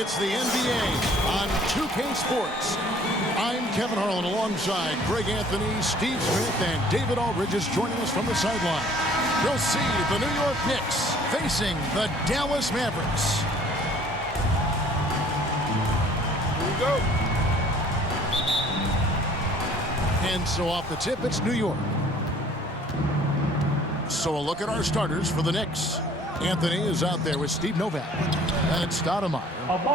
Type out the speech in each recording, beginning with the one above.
It's the NBA on 2K Sports. I'm Kevin Harlan alongside Greg Anthony, Steve Smith, and David Aldridge is joining us from the sideline. We'll see the New York Knicks facing the Dallas Mavericks. Here we go. And so off the tip, it's New York. So a look at our starters for the Knicks. Anthony is out there with Steve Novak. And it's Stoudemire.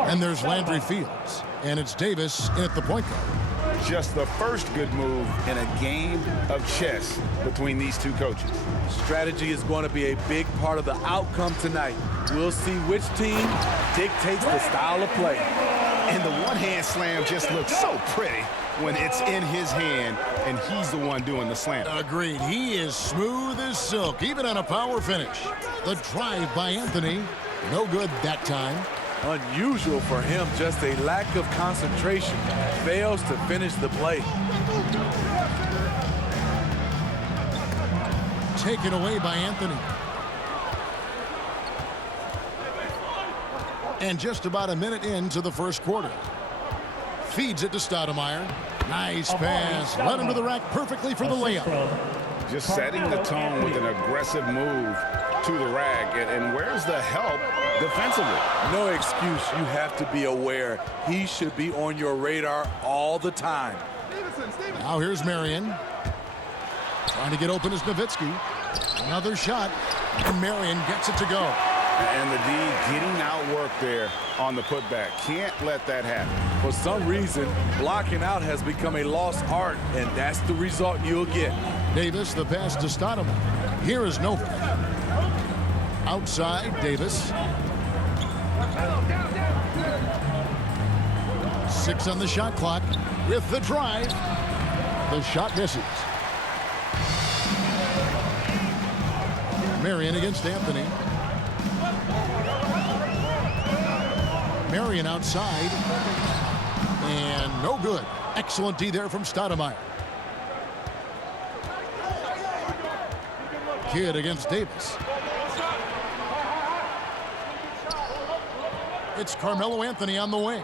And there's Landry Fields. And it's Davis in at the point guard. Just the first good move in a game of chess between these two coaches. Strategy is going to be a big part of the outcome tonight. We'll see which team dictates the style of play. And the one-hand slam just looks so pretty when it's in his hand and he's the one doing the slam. Agreed. He is smooth as silk, even on a power finish. The drive by Anthony. No good that time. Unusual for him, just a lack of concentration. Fails to finish the play. Taken away by Anthony. And just about a minute into the first quarter. Feeds it to Stoudemire. Nice pass. Led him to the rack perfectly for the layup. Just setting the tone with an aggressive move to the rack. And where's the help defensively? No excuse. You have to be aware. He should be on your radar all the time. Now here's Marion. Trying to get open is Nowitzki. Another shot. And Marion gets it to go. And the D getting outworked there on the putback. Can't let that happen. For some reason, blocking out has become a lost art, and that's the result you'll get. Davis, the pass to Stoudemire. Here is Novak. Outside, Davis. 6 on the shot clock with the drive. The shot misses. Marion against Anthony. Marion outside. And no good. Excellent D there from Stoudemire. Kidd against Davis. It's Carmelo Anthony on the wing.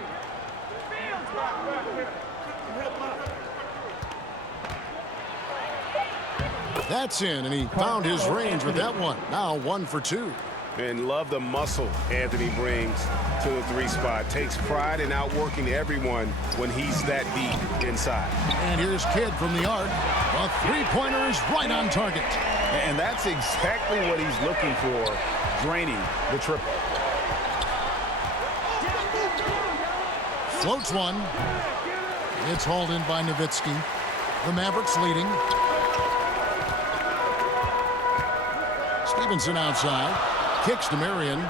That's in, and he found his range with that one. Now 1 for 2. And love the muscle Anthony brings to the 3 spot. Takes pride in outworking everyone when he's that deep inside. And here's Kidd from the arc. A three-pointer is right on target. And that's exactly what he's looking for, draining the triple. Floats one. It's hauled in by Nowitzki. The Mavericks leading. Stevenson outside. Kicks to Marion.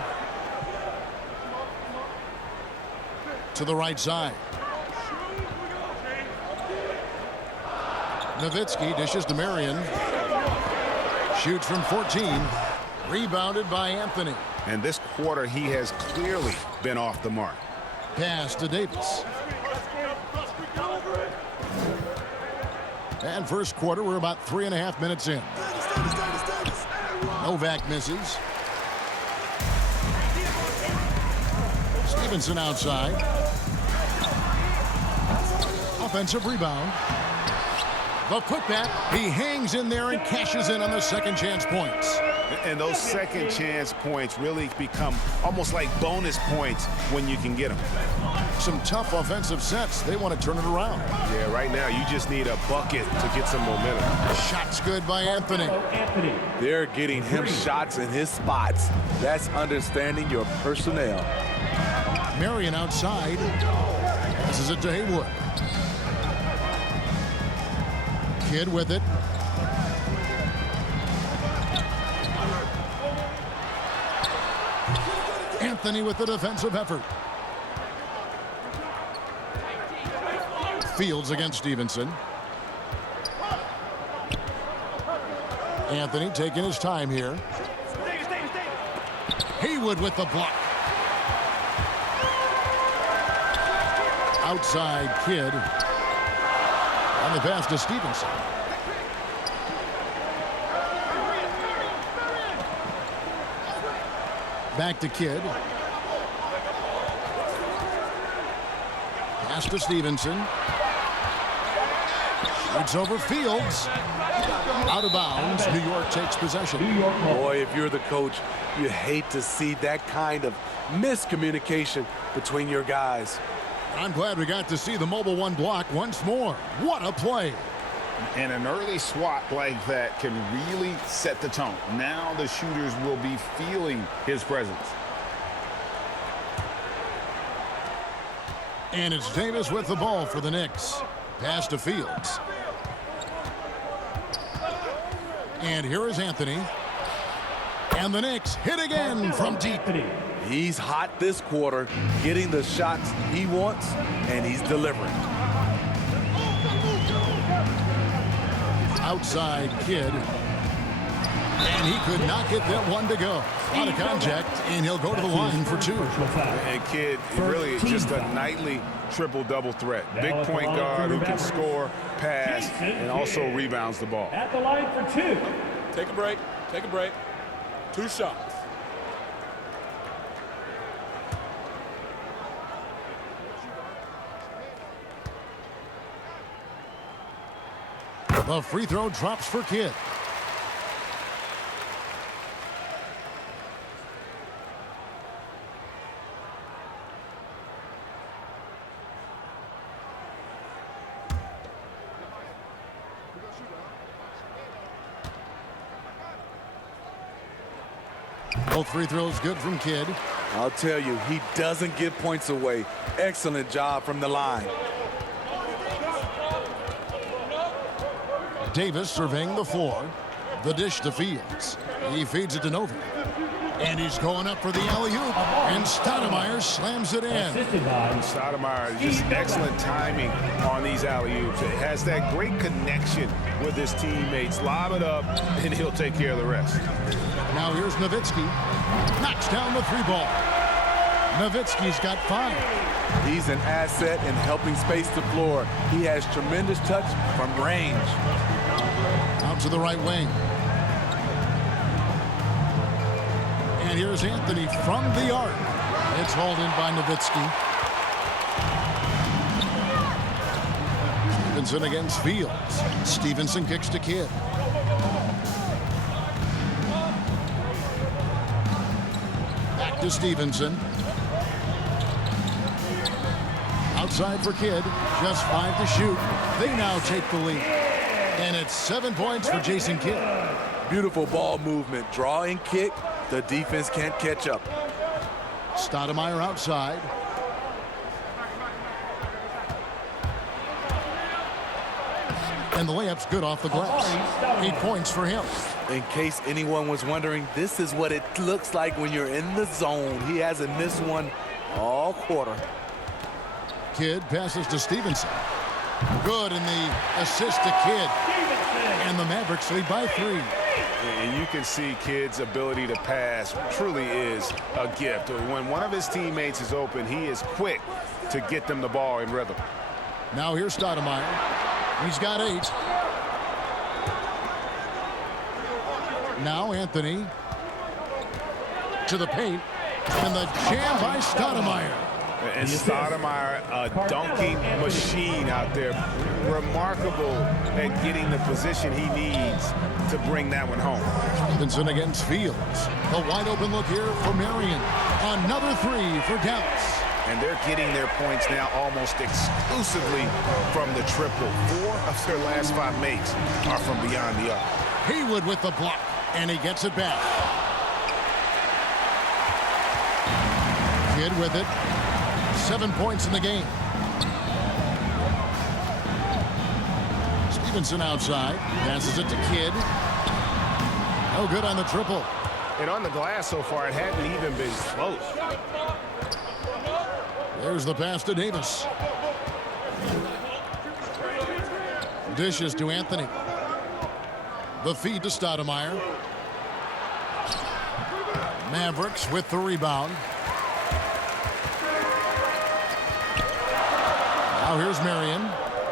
To the right side. Nowitzki dishes to Marion. Shoots from 14. Rebounded by Anthony. And this quarter, he has clearly been off the mark. Pass to Davis. And first quarter, we're about 3.5 minutes in. Novak misses. Stevenson outside. Offensive rebound. The putback. He hangs in there and cashes in on the second chance points. And those second chance points really become almost like bonus points when you can get them. Some tough offensive sets. They want to turn it around. Yeah, right now you just need a bucket to get some momentum. Shots good by Anthony. They're getting him shots in his spots. That's understanding your personnel. Marion outside. This is it to Haywood. Kidd with it. Anthony with the defensive effort. Fields against Stevenson. Anthony taking his time here. Haywood with the block. Outside Kidd. On the pass to Stevenson. Back to Kidd. Pass to Stevenson. It's over Fields. Out of bounds. New York takes possession. Boy, if you're the coach, you hate to see that kind of miscommunication between your guys. I'm glad we got to see the mobile one block once more. What a play. And an early swat like that can really set the tone. Now the shooters will be feeling his presence. And it's Davis with the ball for the Knicks. Pass to Fields. And here is Anthony. And the Knicks hit again from deep. He's hot this quarter, getting the shots he wants, and he's delivering. Outside Kidd. And he could not get that one to go. Out of contact, and he'll go to the line for two. And Kidd really just a nightly triple-double threat. Big point guard who can score, pass, and also rebounds the ball. At the line for two. Take a break. Take a break. 2 shots. The free throw drops for Kidd. Both free throws good from Kidd. I'll tell you, he doesn't give points away. Excellent job from the line. Davis surveying the floor. The dish to Fields. He feeds it to Novi. And he's going up for the alley-oop. And Stoudemire slams it in. Stoudemire, just excellent timing on these alley-oops. It has that great connection with his teammates. Lob it up, and he'll take care of the rest. Now here's Nowitzki. Knocks down the 3-ball. Nowitzki's got 5. He's an asset in helping space the floor. He has tremendous touch from range. Out to the right wing. And here's Anthony from the arc. It's hauled in by Nowitzki. Stevenson against Fields. Stevenson kicks to Kidd. Back to Stevenson. Outside for Kidd. Just 5 to shoot. They now take the lead. And it's 7 points for Jason Kidd. Beautiful ball movement. Draw and kick. The defense can't catch up. Stoudemire outside. And the layup's good off the glass. 8 points for him. In case anyone was wondering, this is what it looks like when you're in the zone. He hasn't missed one all quarter. Kidd passes to Stevenson. Good in the assist to Kidd. And the Mavericks lead by 3. And you can see Kidd's ability to pass truly is a gift. When one of his teammates is open, he is quick to get them the ball in rhythm. Now here's Stoudemire. He's got 8. Now Anthony to the paint. And the jam by Stoudemire. And Stoudemire, a dunking machine out there. Remarkable at getting the position he needs to bring that one home. Stevenson against Fields. A wide open look here for Marion. Another 3 for Dallas. And they're getting their points now almost exclusively from the triple. 4 of their last 5 makes are from beyond the arc. Haywood with the block. And he gets it back. Kidd with it. 7 points in the game. Stevenson outside. Passes it to Kidd. No good on the triple. And on the glass so far, it hadn't even been close. There's the pass to Davis. Dishes to Anthony. The feed to Stoudemire. Mavericks with the rebound. Now here's Marion.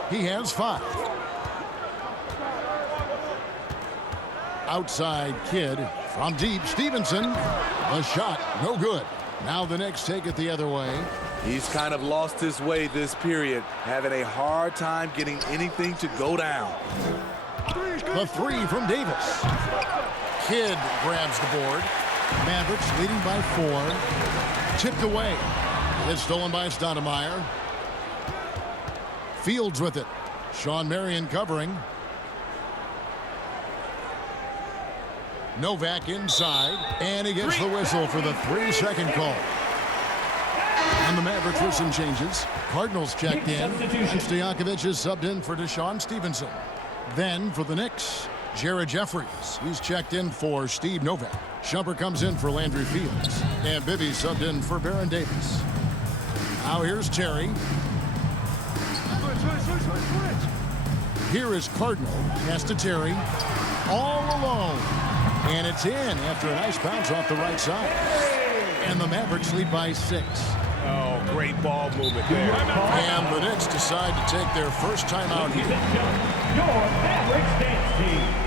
He has 5. Outside Kidd from deep. Stevenson. The shot no good. Now the Knicks take it the other way. He's kind of lost his way this period, having a hard time getting anything to go down. The three from Davis. Kidd grabs the board. Mavericks leading by 4. Tipped away. It's stolen by Stoudemire. Fields with it. Shawn Marion covering. Novak inside, and he gets the whistle for the 3-second call. And the Mavericks with some changes. Cardinals checked in, and Stojakovic is subbed in for Deshaun Stevenson. Then for the Knicks, Jared Jeffries. He's checked in for Steve Novak. Shumpert comes in for Landry Fields, and Bibby subbed in for Baron Davis. Now here's Terry. Here is Cardinal. Pass to Terry. All alone. And it's in after a nice bounce off the right side. And the Mavericks lead by 6. Oh, great ball movement there. And the Knicks decide to take their first timeout here. Your Mavericks dance team.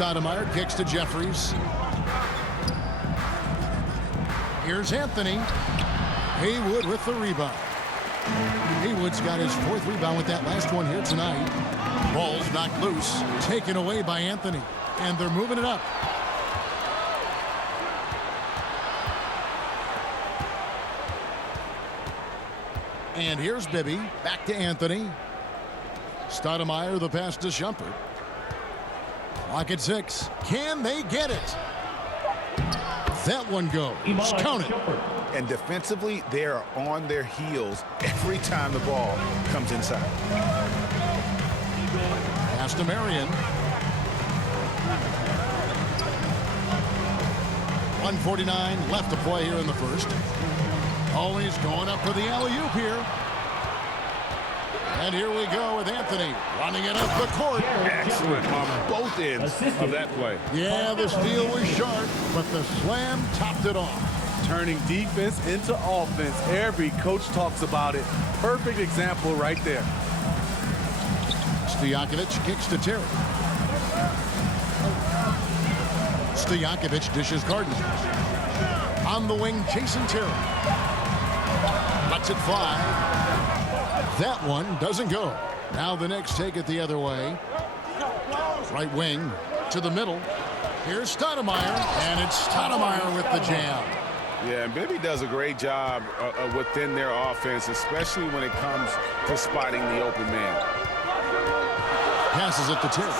Stoudemire kicks to Jeffries. Here's Anthony. Haywood with the rebound. Haywood's got his 4th rebound with that last one here tonight. Ball's knocked loose, taken away by Anthony, and they're moving it up. And here's Bibby, back to Anthony. Stoudemire, the pass to Shumpert. Clock at 6. Can they get it? That one goes. Count it. And defensively, they are on their heels every time the ball comes inside. Pass to Marion. 1:49 left to play here in the first. Always going up for the alley-oop here. And here we go with Anthony running it up the court. Excellent on both ends of that play. Yeah, the steal was sharp, but the slam topped it off. Turning defense into offense. Every coach talks about it. Perfect example right there. Stojakovic kicks to Terry. Stojakovic dishes Cardinals. On the wing, Jason Terry. Lets it fly. That one doesn't go. Now the Knicks take it the other way. Right wing to the middle. Here's Stoudemire, and it's Stoudemire with the jam. Yeah, and Bibby does a great job within their offense, especially when it comes to spotting the open man. Passes it to Terry.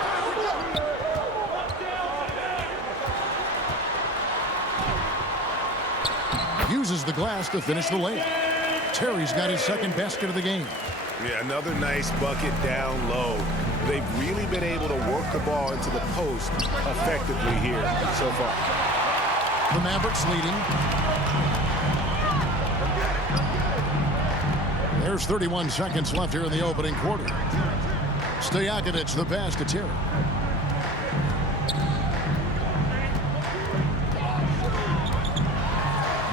Uses the glass to finish the layup. Terry's got his 2nd basket of the game. Yeah, another nice bucket down low. They've really been able to work the ball into the post effectively here so far. The Mavericks leading. There's 31 seconds left here in the opening quarter. Stojakovic, the pass to Terry.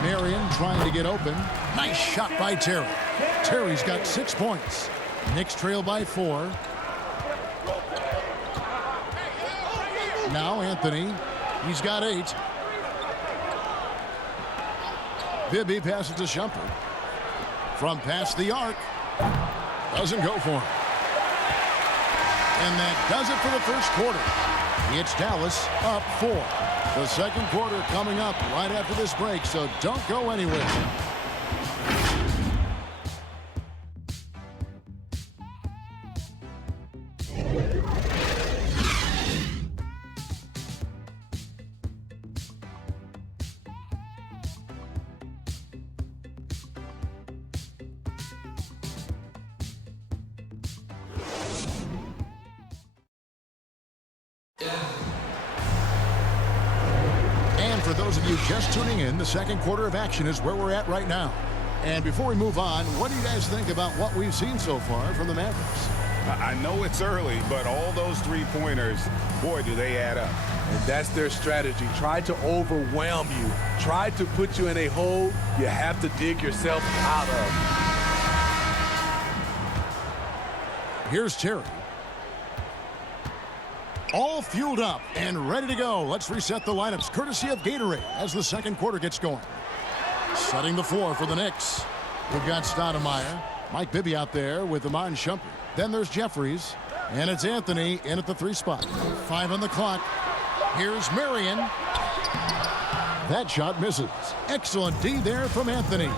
Marion trying to get open. Nice shot by Terry. Terry's got 6 points. Knicks trail by 4. Now Anthony. He's got 8. Bibby passes to Shumpert. From past the arc. Doesn't go for him. And that does it for the first quarter. It's Dallas up 4. The second quarter coming up right after this break, so don't go anywhere. For those of you just tuning in, the second quarter of action is where we're at right now. And before we move on, what do you guys think about what we've seen so far from the Mavericks? I know it's early, but all those three-pointers, boy, do they add up. And that's their strategy. Try to overwhelm you. Try to put you in a hole you have to dig yourself out of. Here's Terry. All fueled up and ready to go. Let's reset the lineups courtesy of Gatorade as the second quarter gets going. Setting the floor for the Knicks. We've got Stoudemire. Mike Bibby out there with Iman Shumpert. Then there's Jeffries. And it's Anthony in at the 3 spot. 5 on the clock. Here's Marion. That shot misses. Excellent D there from Anthony.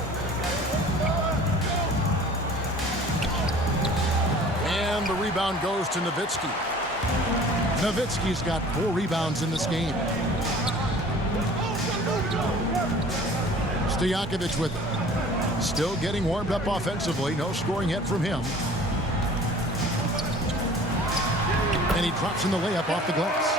And the rebound goes to Nowitzki. Nowitzki's got 4 rebounds in this game. Stojakovic with it. Still getting warmed up offensively. No scoring yet from him. And he drops in the layup off the glass.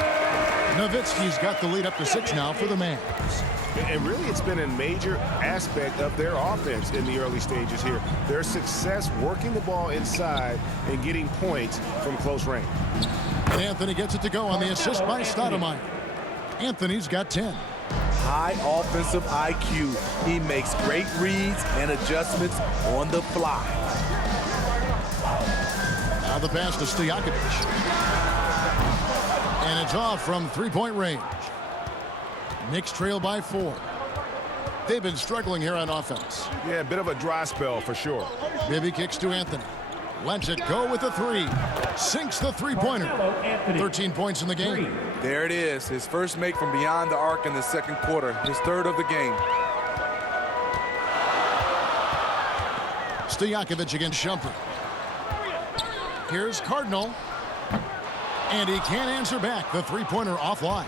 Nowitzki's got the lead up to 6 now for the Mavs. And really, it's been a major aspect of their offense in the early stages here. Their success working the ball inside and getting points from close range. And Anthony gets it to go on the assist by Stoudemire. Anthony's got 10. High offensive IQ. He makes great reads and adjustments on the fly. Now the pass to Stojakovic. And it's off from 3-point range. Knicks trail by 4. They've been struggling here on offense. Yeah, a bit of a dry spell for sure. Bibby kicks to Anthony. Lets it go with the 3. Sinks the 3-pointer. 13 points in the game. There it is. His first make from beyond the arc in the second quarter. His 3rd of the game. Stojakovic against Shumpert. Here's Cardinal. And he can't answer back. The 3-pointer offline.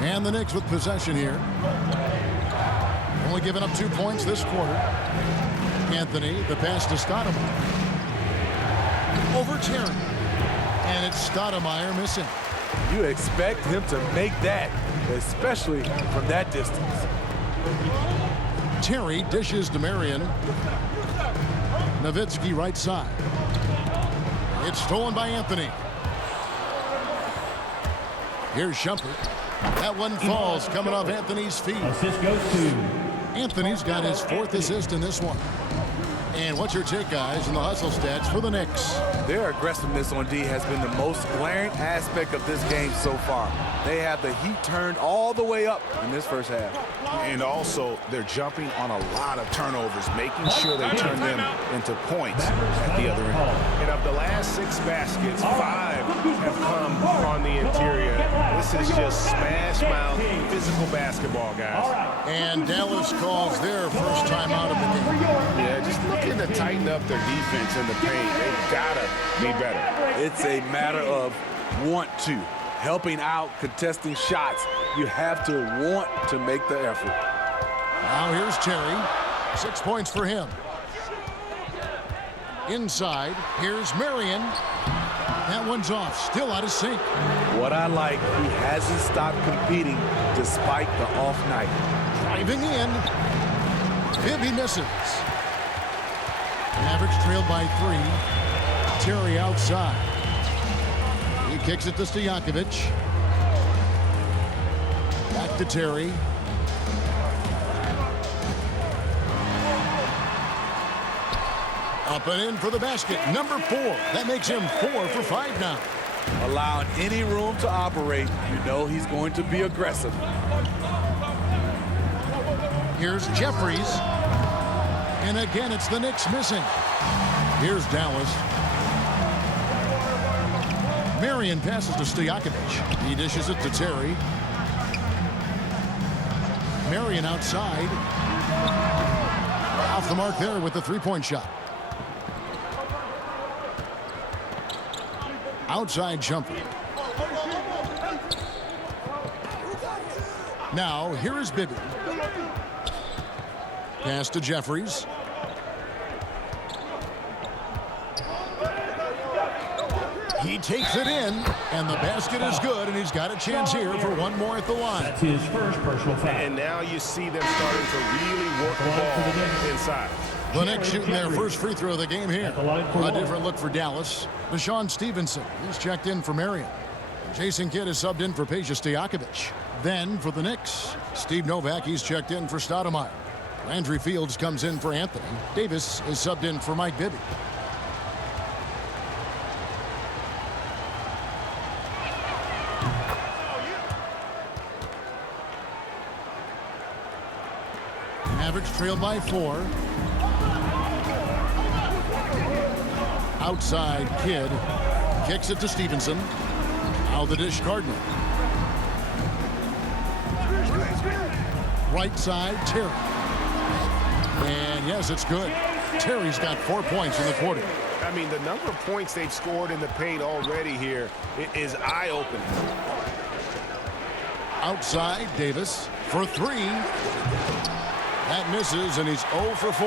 And the Knicks with possession here. Only giving up 2 points this quarter. Anthony, the pass to Stoudemire. Over Terry. And it's Stoudemire missing. You expect him to make that, especially from that distance. Terry dishes to Marion. Nowitzki right side. It's stolen by Anthony. Here's Shumpert. That one falls coming off Anthony's feet. Assist goes to Anthony's got his 4th assist in this one. And what's your take, guys, in the hustle stats for the Knicks? Their aggressiveness on D has been the most glaring aspect of this game so far. They have the heat turned all the way up in this first half. And also, they're jumping on a lot of turnovers, making sure they turn them into points at the other end. And of the last 6 baskets, 5 have come on the interior. This is just smash mouth, physical basketball, guys. And Dallas calls their first time out of the game. Yeah, just looking to tighten up their defense in the paint. They've got to be better. It's a matter of want to. Helping out, contesting shots. You have to want to make the effort. Now here's Terry. 6 points for him. Inside, here's Marion. That one's off, still out of sync. What I like, he hasn't stopped competing despite the off night. Driving in. Bibby misses. Mavericks trailed by 3. Terry outside. He kicks it to Stojakovic. Back to Terry. Up and in for the basket. Number 4. That makes him 4 for 5 now. Allowing any room to operate, you know he's going to be aggressive. Here's Jeffries. And again, it's the Knicks missing. Here's Dallas. Marion passes to Stojakovic. He dishes it to Terry. Marion outside. Off the mark there with the 3-point shot. Outside jumper. Now, here is Bibby. Pass to Jeffries. He takes it in, and the basket is good, and he's got a chance here for one more at the line. That's his first personal foul. And now you see them starting to really work the ball inside. The Knicks shooting their first free throw of the game here. A different look for Dallas. Deshaun Stevenson, he's checked in for Marion. Jason Kidd is subbed in for Peja Stojakovic. Then for the Knicks, Steve Novak, he's checked in for Stoudemire. Landry Fields comes in for Anthony. Davis is subbed in for Mike Bibby. Mavericks trailed by 4. Outside, Kidd kicks it to Stevenson. Now the dish, Gardner. Right side, Terry. And yes, it's good. Terry's got 4 points in the quarter. I mean, the number of points they've scored in the paint already here is eye-opening. Outside, Davis for 3. That misses, and he's 0 for 4.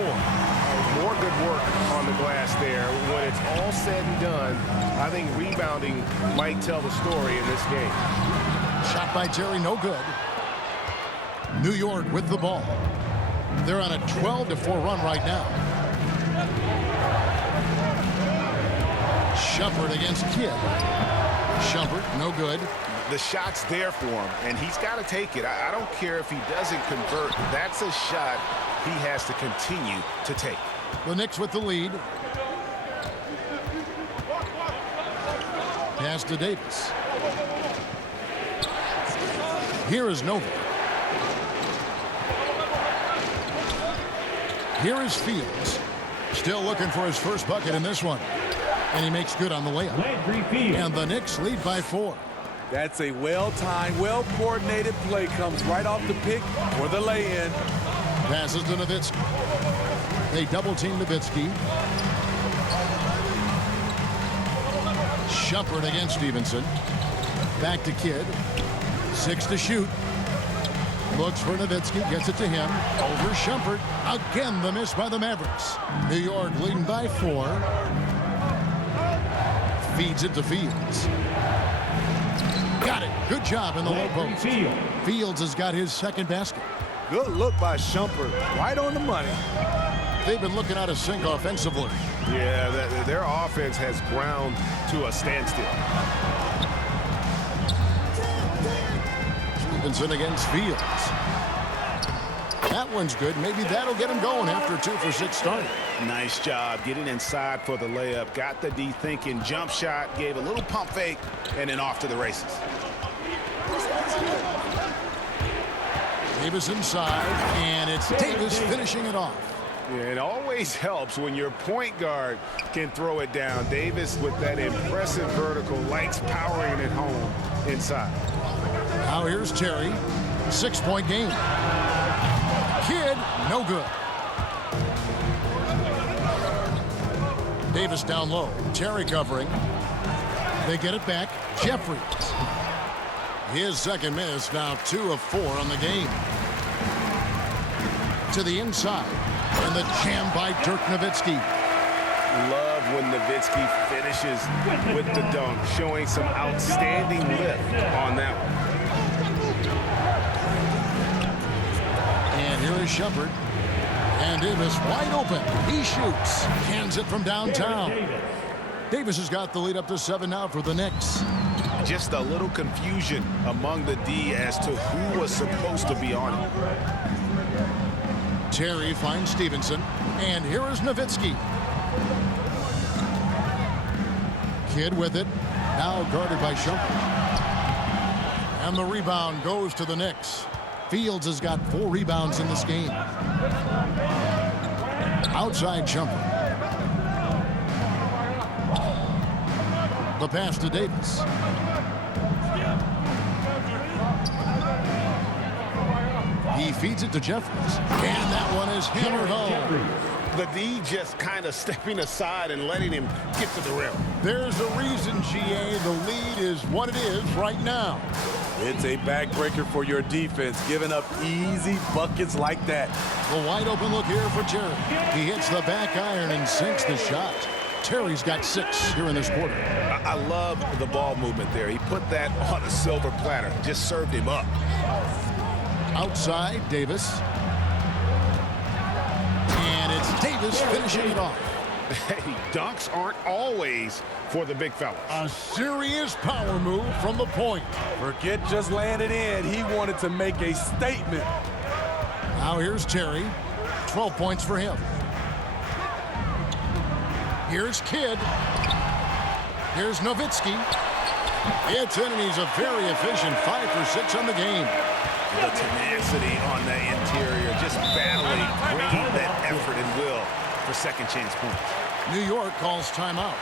More good work on the glass there. When it's all said and done, I think rebounding might tell the story in this game. Shot by Terry, no good. New York with the ball. They're on a 12-4 run right now. Shumpert against Kidd. Shumpert, no good. The shot's there for him, and he's got to take it. I don't care if he doesn't convert. That's a shot he has to continue to take. The Knicks with the lead. Pass to Davis. Here is Nova. Here is Fields. Still looking for his first bucket in this one. And he makes good on the layup. And the Knicks lead by 4. That's a well-timed, well-coordinated play. Comes right off the pick for the lay-in. Passes to Nowitzki. They double-team Nowitzki. Shumpert against Stevenson. Back to Kidd. 6 to shoot. Looks for Nowitzki. Gets it to him. Over Shumpert. Again, the miss by the Mavericks. New York leading by 4. Feeds it to Fields. Got it. Good job in the low post. Fields has got his second basket. Good look by Shumpert. Right on the money. They've been looking out of sync offensively. Yeah, their offense has ground to a standstill. Stevenson against Fields. That one's good. Maybe that'll get him going after a 2 for 6 start. Nice job getting inside for the layup. Got the D thinking. Jump shot. Gave a little pump fake. And then off to the races. Davis inside. And it's Davis finishing it off. Yeah, it always helps when your point guard can throw it down. Davis with that impressive vertical likes powering it home inside. Now here's Terry. 6-point game. Kidd, no good. Davis down low. Terry covering. They get it back. Jeffries. His second miss, now 2 of 4 on the game. To the inside. And the jam by Dirk Nowitzki. Love when Nowitzki finishes with the dunk, showing some outstanding lift on that one. And here is Shumpert. And Davis wide open. He shoots. Cans it from downtown. Davis has got the lead up to 7 now for the Knicks. Just a little confusion among the D as to who was supposed to be on it. Terry finds Stevenson. And here is Nowitzki. Kidd with it. Now guarded by Shumpert. And the rebound goes to the Knicks. Fields has got 4 rebounds in this game. Outside Shumpert. The pass to Davis. He feeds it to Jeffries. And that one is hammered home. The D just kind of stepping aside and letting him get to the rim. There's a reason, GA. The lead is what it is right now. It's a backbreaker for your defense, giving up easy buckets like that. The wide open look here for Terry. He hits the back iron and sinks the shot. Terry's got 6 here in this quarter. I love the ball movement there. He put that on a silver platter. Just served him up. Outside, Davis. And it's Davis finishing it off. Hey, dunks aren't always for the big fellas. A serious power move from the point. Forget just laying it in. He wanted to make a statement. Now here's Terry. 12 points for him. Here's Kidd. Here's Nowitzki. It's in, and he's a very efficient 5 for 6 on the game. The tenacity on the interior, just battling, bringing that effort and will for second chance points. New York calls timeout.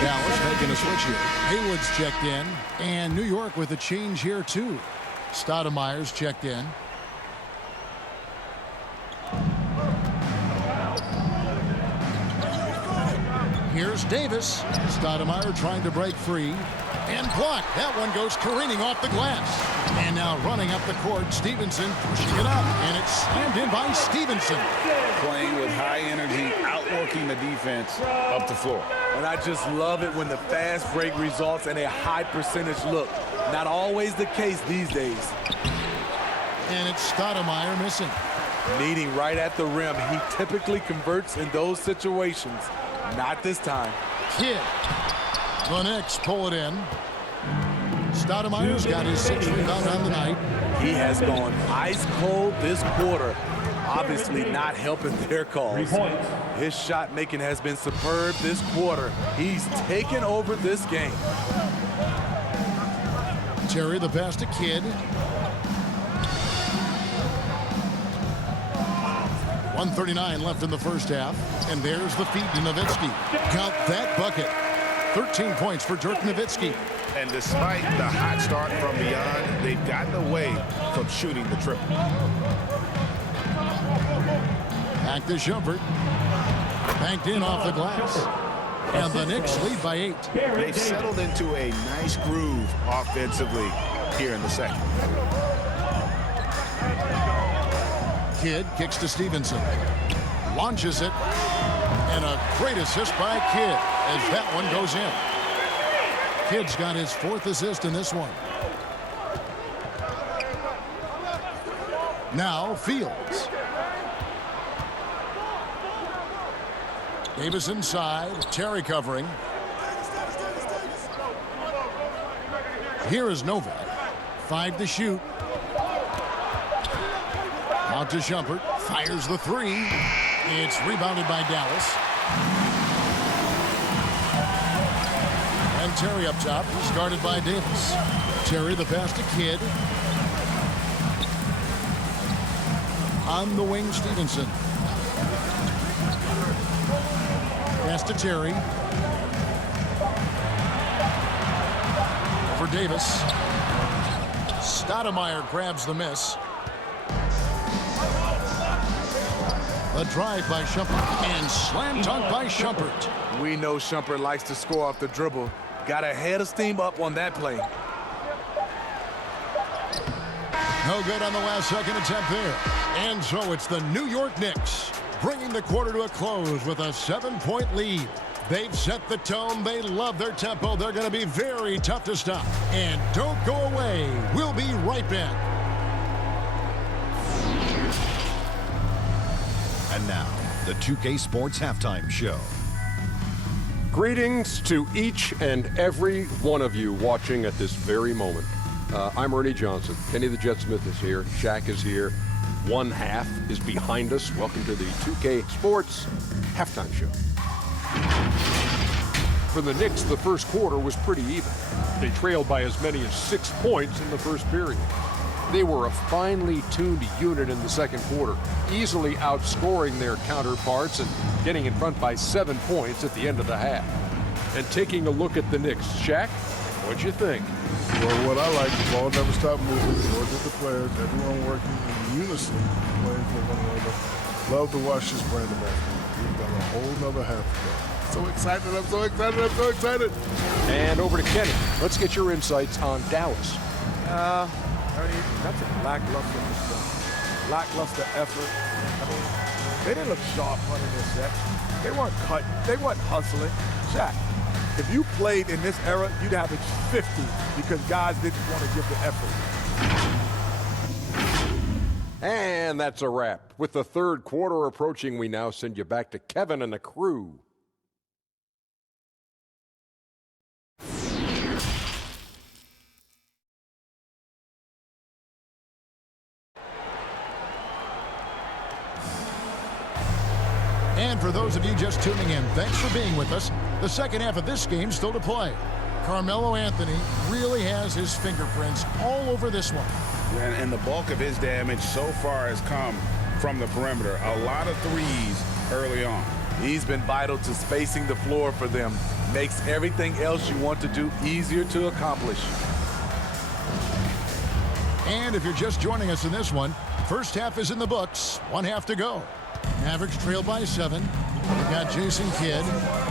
Dallas making a switch here. Haywood's checked in, and New York with a change here too. Stoudemire's checked in. Here's Davis. Stoudemire trying to break free. And blocked. That one goes careening off the glass. And now running up the court, Stevenson pushing it up. And it's slammed in by Stevenson. Playing with high energy, outworking the defense up the floor. And I just love it when the fast break results in a high percentage look. Not always the case these days. And it's Stoudemire missing. Meeting right at the rim. He typically converts in those situations. Not this time. Kidd. The Knicks pull it in. Stoudemire's got his 6th rebound on the night. He has gone ice cold this quarter. Obviously not helping their cause. His shot making has been superb this quarter. He's taken over this game. Terry the pass to Kidd. 1:39 left in the first half. And there's the feed to Nowitzki. Count that bucket. 13 points for Dirk Nowitzki. And despite the hot start from beyond, they've gotten away from shooting the triple. Back to Shumpert. Banked in off the glass. And the Knicks lead by 8. They've settled into a nice groove offensively here in the second. Kidd kicks to Stevenson. Launches it. And a great assist by Kidd as that one goes in. Kidd's got his 4th assist in this one. Now Fields. Davis inside. Terry covering. Here is Novak. 5 to shoot. Out to Shumpert. Fires the 3. It's rebounded by Dallas. And Terry up top. He's guarded by Davis. Terry the pass to Kidd. On the wing, Stevenson. Pass to Terry. For Davis. Stoudemire grabs the miss. A drive by Shumpert. And slam dunk by Shumpert. We know Shumpert likes to score off the dribble. Got a head of steam up on that play. No good on the last second attempt there. And so it's the New York Knicks bringing the quarter to a close with a 7-point lead. They've set the tone. They love their tempo. They're going to be very tough to stop. And don't go away. We'll be right back. And now, the 2K Sports Halftime Show. Greetings to each and every one of you watching at this very moment. I'm Ernie Johnson. Kenny the Jet Smith is here. Shaq is here. One half is behind us. Welcome to the 2K Sports Halftime Show. For the Knicks, the first quarter was pretty even. They trailed by as many as 6 points in the first period. They were a finely tuned unit in the second quarter, easily outscoring their counterparts and getting in front by 7 points at the end of the half. And taking a look at the Knicks, Shaq, what'd you think? Well, what I like, the ball never stopped moving. Look at the players, everyone working in unison, playing for one another. Love to watch this brand of basketball. We've got a whole nother half to go. So excited, I'm so excited, I'm so excited. And over to Kenny. Let's get your insights on Dallas. Ernie, that's a lackluster performance. Lackluster effort. I mean, they didn't look sharp running this set. They weren't cutting. They weren't hustling. Shaq, If you played in this era, you'd average 50 because guys didn't want to give the effort. And that's a wrap. With the third quarter approaching, we now send you back to Kevin and the crew. And for those of you just tuning in, thanks for being with us. The second half of this game still to play. Carmelo Anthony really has his fingerprints all over this one. And the bulk of his damage so far has come from the perimeter. A lot of threes early on. He's been vital to spacing the floor for them. Makes everything else you want to do easier to accomplish. And if you're just joining us in this one, first half is in the books. 1 half to go. Mavericks trail by 7. We've got Jason Kidd.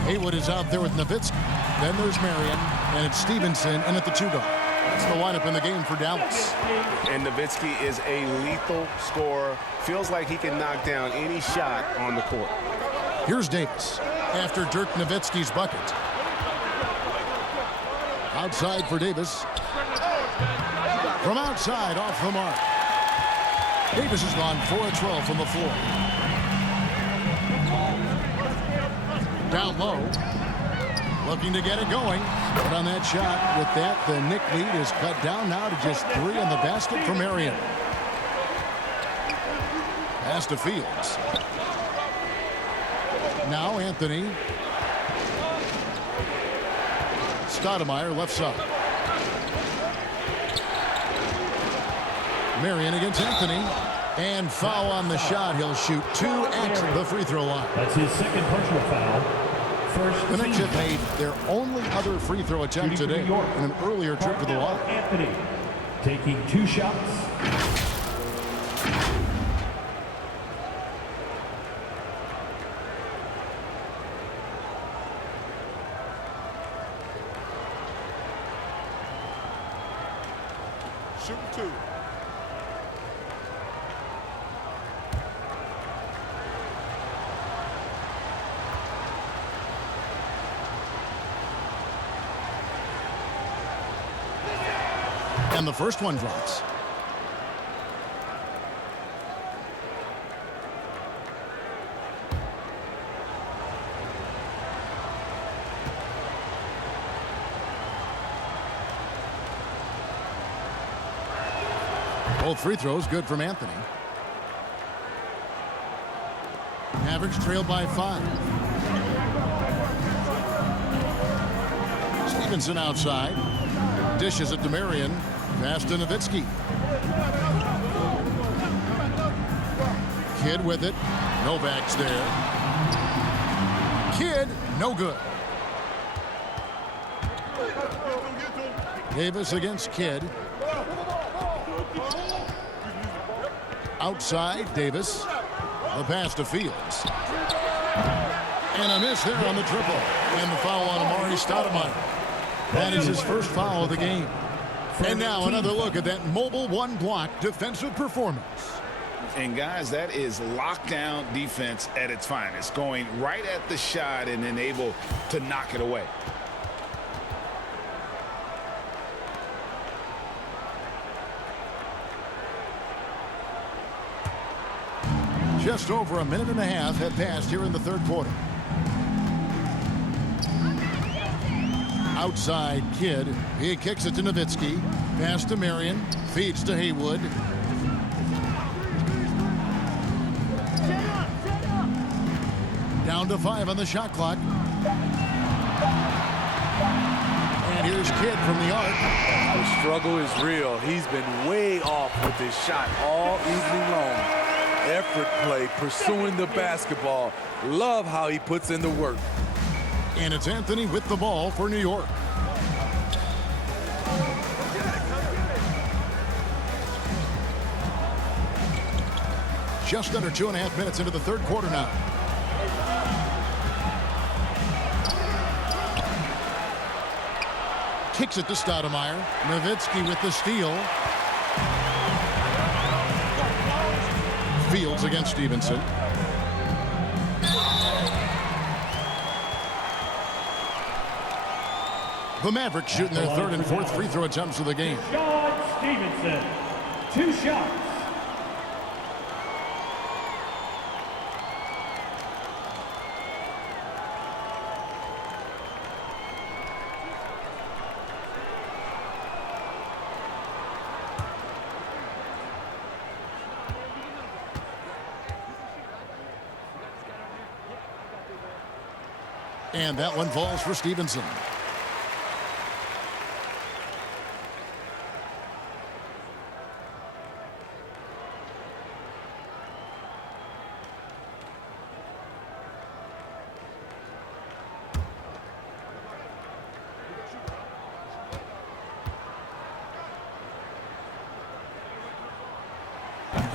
Haywood is out there with Nowitzki. Then there's Marion, and it's Stevenson in at the 2 guard. That's the lineup in the game for Dallas. And Nowitzki is a lethal scorer. Feels like he can knock down any shot on the court. Here's Davis after Dirk Nowitzki's bucket. Outside for Davis. From outside, off the mark. Davis has gone 4 of 12 from the floor. Down low. Looking to get it going. But on that shot, with that, the Knick lead is cut down now to just 3 in the basket for Marion. Pass to Fields. Now Anthony. Stoudemire left side. Marion against Anthony. And foul on the shot. He'll shoot 2 at the free throw line. That's his second personal foul. First the Knicks have made their only other free throw attempt today in an earlier trip to the line. Anthony taking 2 shots. Shooting 2. And the first one drops. Both free throws good from Anthony. Mavericks trail by 5. Stevenson outside. Dishes it to Marion. Pass to Nowitzki. Kidd with it. Novak's there. Kidd, no good. Davis against Kidd. Outside, Davis. The pass to Fields. And a miss there on the triple. And the foul on Amari Stoudemire. That is his first foul of the game. And now another look at that mobile one-block defensive performance. And guys, that is lockdown defense at its finest. Going right at the shot and then able to knock it away. Just over a minute and a half have passed here in the third quarter. Outside Kidd. He kicks it to Nowitzki. Pass to Marion. Feeds to Haywood. Down to 5 on the shot clock. And here's Kidd from the arc. The struggle is real. He's been way off with his shot all evening long. Effort play, pursuing the basketball. Love how he puts in the work. And it's Anthony with the ball for New York. Just under 2.5 minutes into the third quarter now. Kicks it to Stoudemire. Nowitzki with the steal. Fields against Stevenson. The Mavericks shooting their third and fourth free throw attempts of the game. John Stevenson, 2 shots. And that one falls for Stevenson.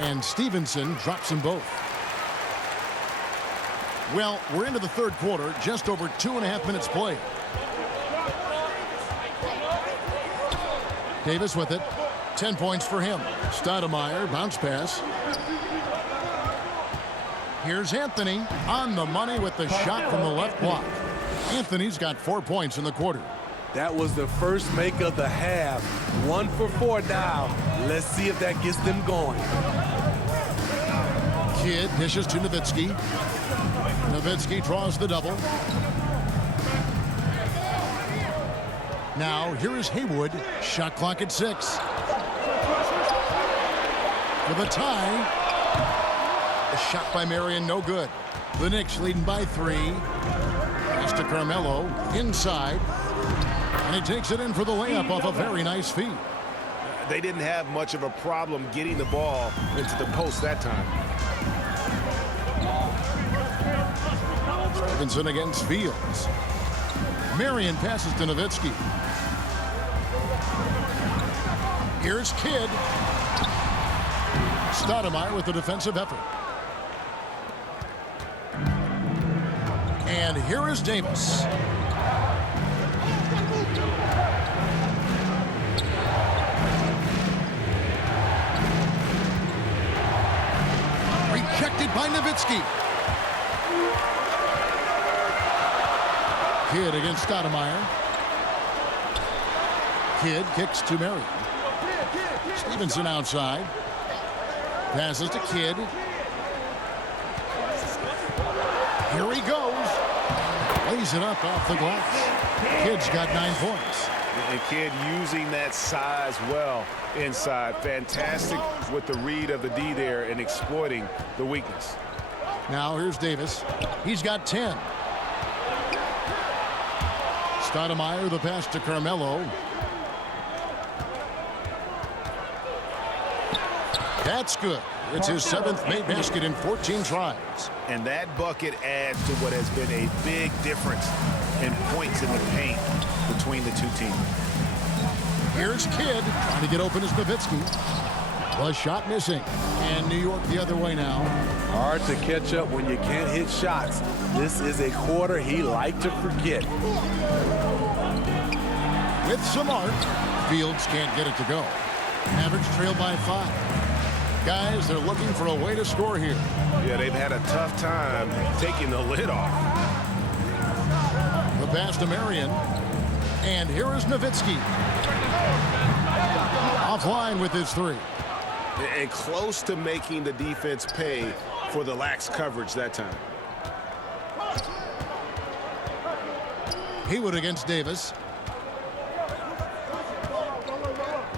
And Stevenson drops them both. Well, we're into the third quarter, just over 2.5 minutes played. Davis with it. 10 points for him. Stoudemire, bounce pass. Here's Anthony on the money with the shot from the left block. Anthony's got 4 points in the quarter. That was the first make of the half. 1 for 4 now. Let's see if that gets them going. Kidd dishes to Nowitzki. Nowitzki draws the double. Now here is Haywood. Shot clock at 6. For the tie. A shot by Marion, no good. The Knicks leading by 3. Pass to Carmelo. Inside. And he takes it in for the layup off a very nice feed. They didn't have much of a problem getting the ball into the post that time. Stevenson against Fields. Marion passes to Nowitzki. Here's Kidd. Stoudemire with the defensive effort. And here is Davis. Rejected by Nowitzki. Kidd against Stoudemire. Kidd kicks to Marion. Stevenson outside. Passes to Kidd. Here he goes. Lays it up off the glass. Kidd's got 9 points. And Kidd using that size well inside. Fantastic with the read of the D there and exploiting the weakness. Now here's Davis. He's got 10. Stoudemire, the pass to Carmelo. That's good. It's his 7th made basket in 14 tries. And that bucket adds to what has been a big difference in points in the paint between the two teams. Here's Kidd trying to get open as Nowitzki. The shot missing. And New York the other way now. Hard to catch up when you can't hit shots. This is a quarter he liked to forget. With some art, Fields can't get it to go. Mavericks trail by 5. Guys, they're looking for a way to score here. Yeah, they've had a tough time taking the lid off. The pass to Marion. And here is Nowitzki. Offline with his 3. And close to making the defense pay for the lax coverage that time. Haywood against Davis.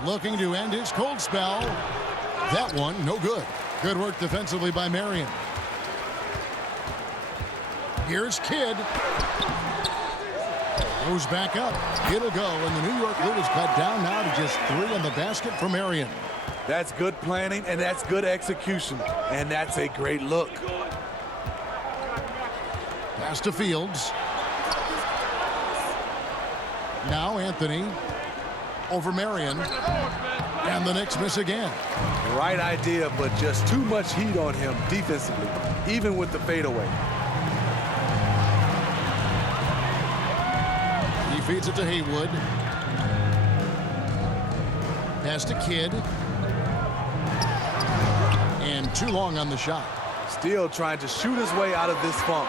Looking to end his cold spell. That one, no good. Good work defensively by Marion. Here's Kidd. Goes back up. It'll go, and the New York lead is cut down now to just 3 on the basket for Marion. That's good planning, and that's good execution. And that's a great look. Pass to Fields. Now Anthony over Marion. And the Knicks miss again. Right idea, but just too much heat on him defensively, even with the fadeaway. He feeds it to Haywood. Pass to Kidd. And too long on the shot. Still trying to shoot his way out of this funk.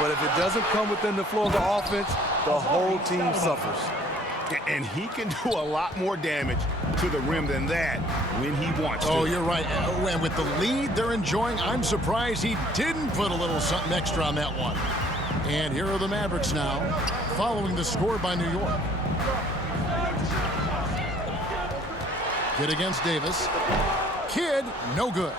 But if it doesn't come within the flow of the offense, the whole team suffers. And he can do a lot more damage to the rim than that when he wants to. Oh, you're right. And with the lead they're enjoying, I'm surprised he didn't put a little something extra on that one. And here are the Mavericks now, following the score by New York. Kid against Davis. Kid, no good.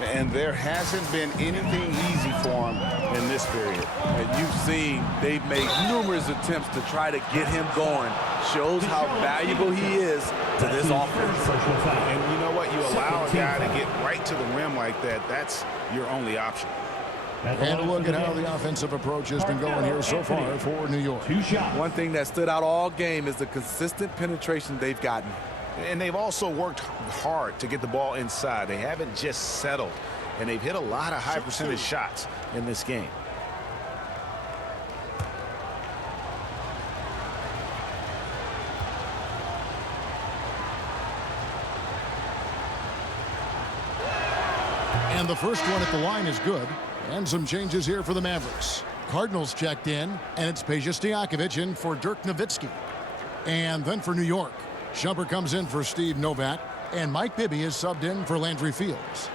And there hasn't been anything easy for him in this period. And you've seen they've made numerous attempts to try to get him going. Shows how valuable he is to this offense. And you know what? You allow a guy to get right to the rim like that, that's your only option. And a look at how the offensive approach has been going here so far for New York. One thing that stood out all game is the consistent penetration they've gotten. And they've also worked hard to get the ball inside. They haven't just settled. And they've hit a lot of high percentage shots in this game. And the first one at the line is good. And some changes here for the Mavericks. Cardinals checked in, and it's Peja Stojakovic in for Dirk Nowitzki. And then for New York, Shumpert comes in for Steve Novak, and Mike Bibby is subbed in for Landry Fields.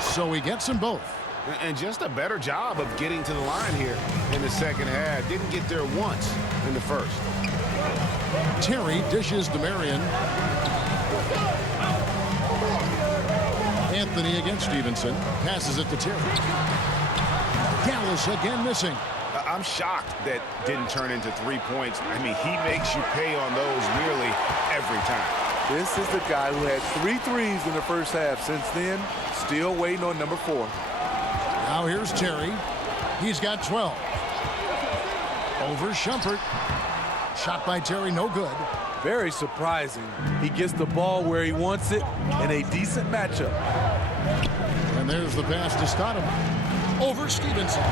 So he gets them both. And just a better job of getting to the line here in the second half. Didn't get there once in the first. Terry dishes to Marion. Anthony against Stevenson. Passes it to Terry. Dallas again missing. I'm shocked that didn't turn into 3 points. I mean, he makes you pay on those nearly every time. This is the guy who had 3 threes in the first half. Since then, still waiting on number 4. Now here's Terry. He's got 12. Over Shumpert. Shot by Terry, no good. Very surprising. He gets the ball where he wants it in a decent matchup. And there's the pass to Stoudemire. Over Stevenson.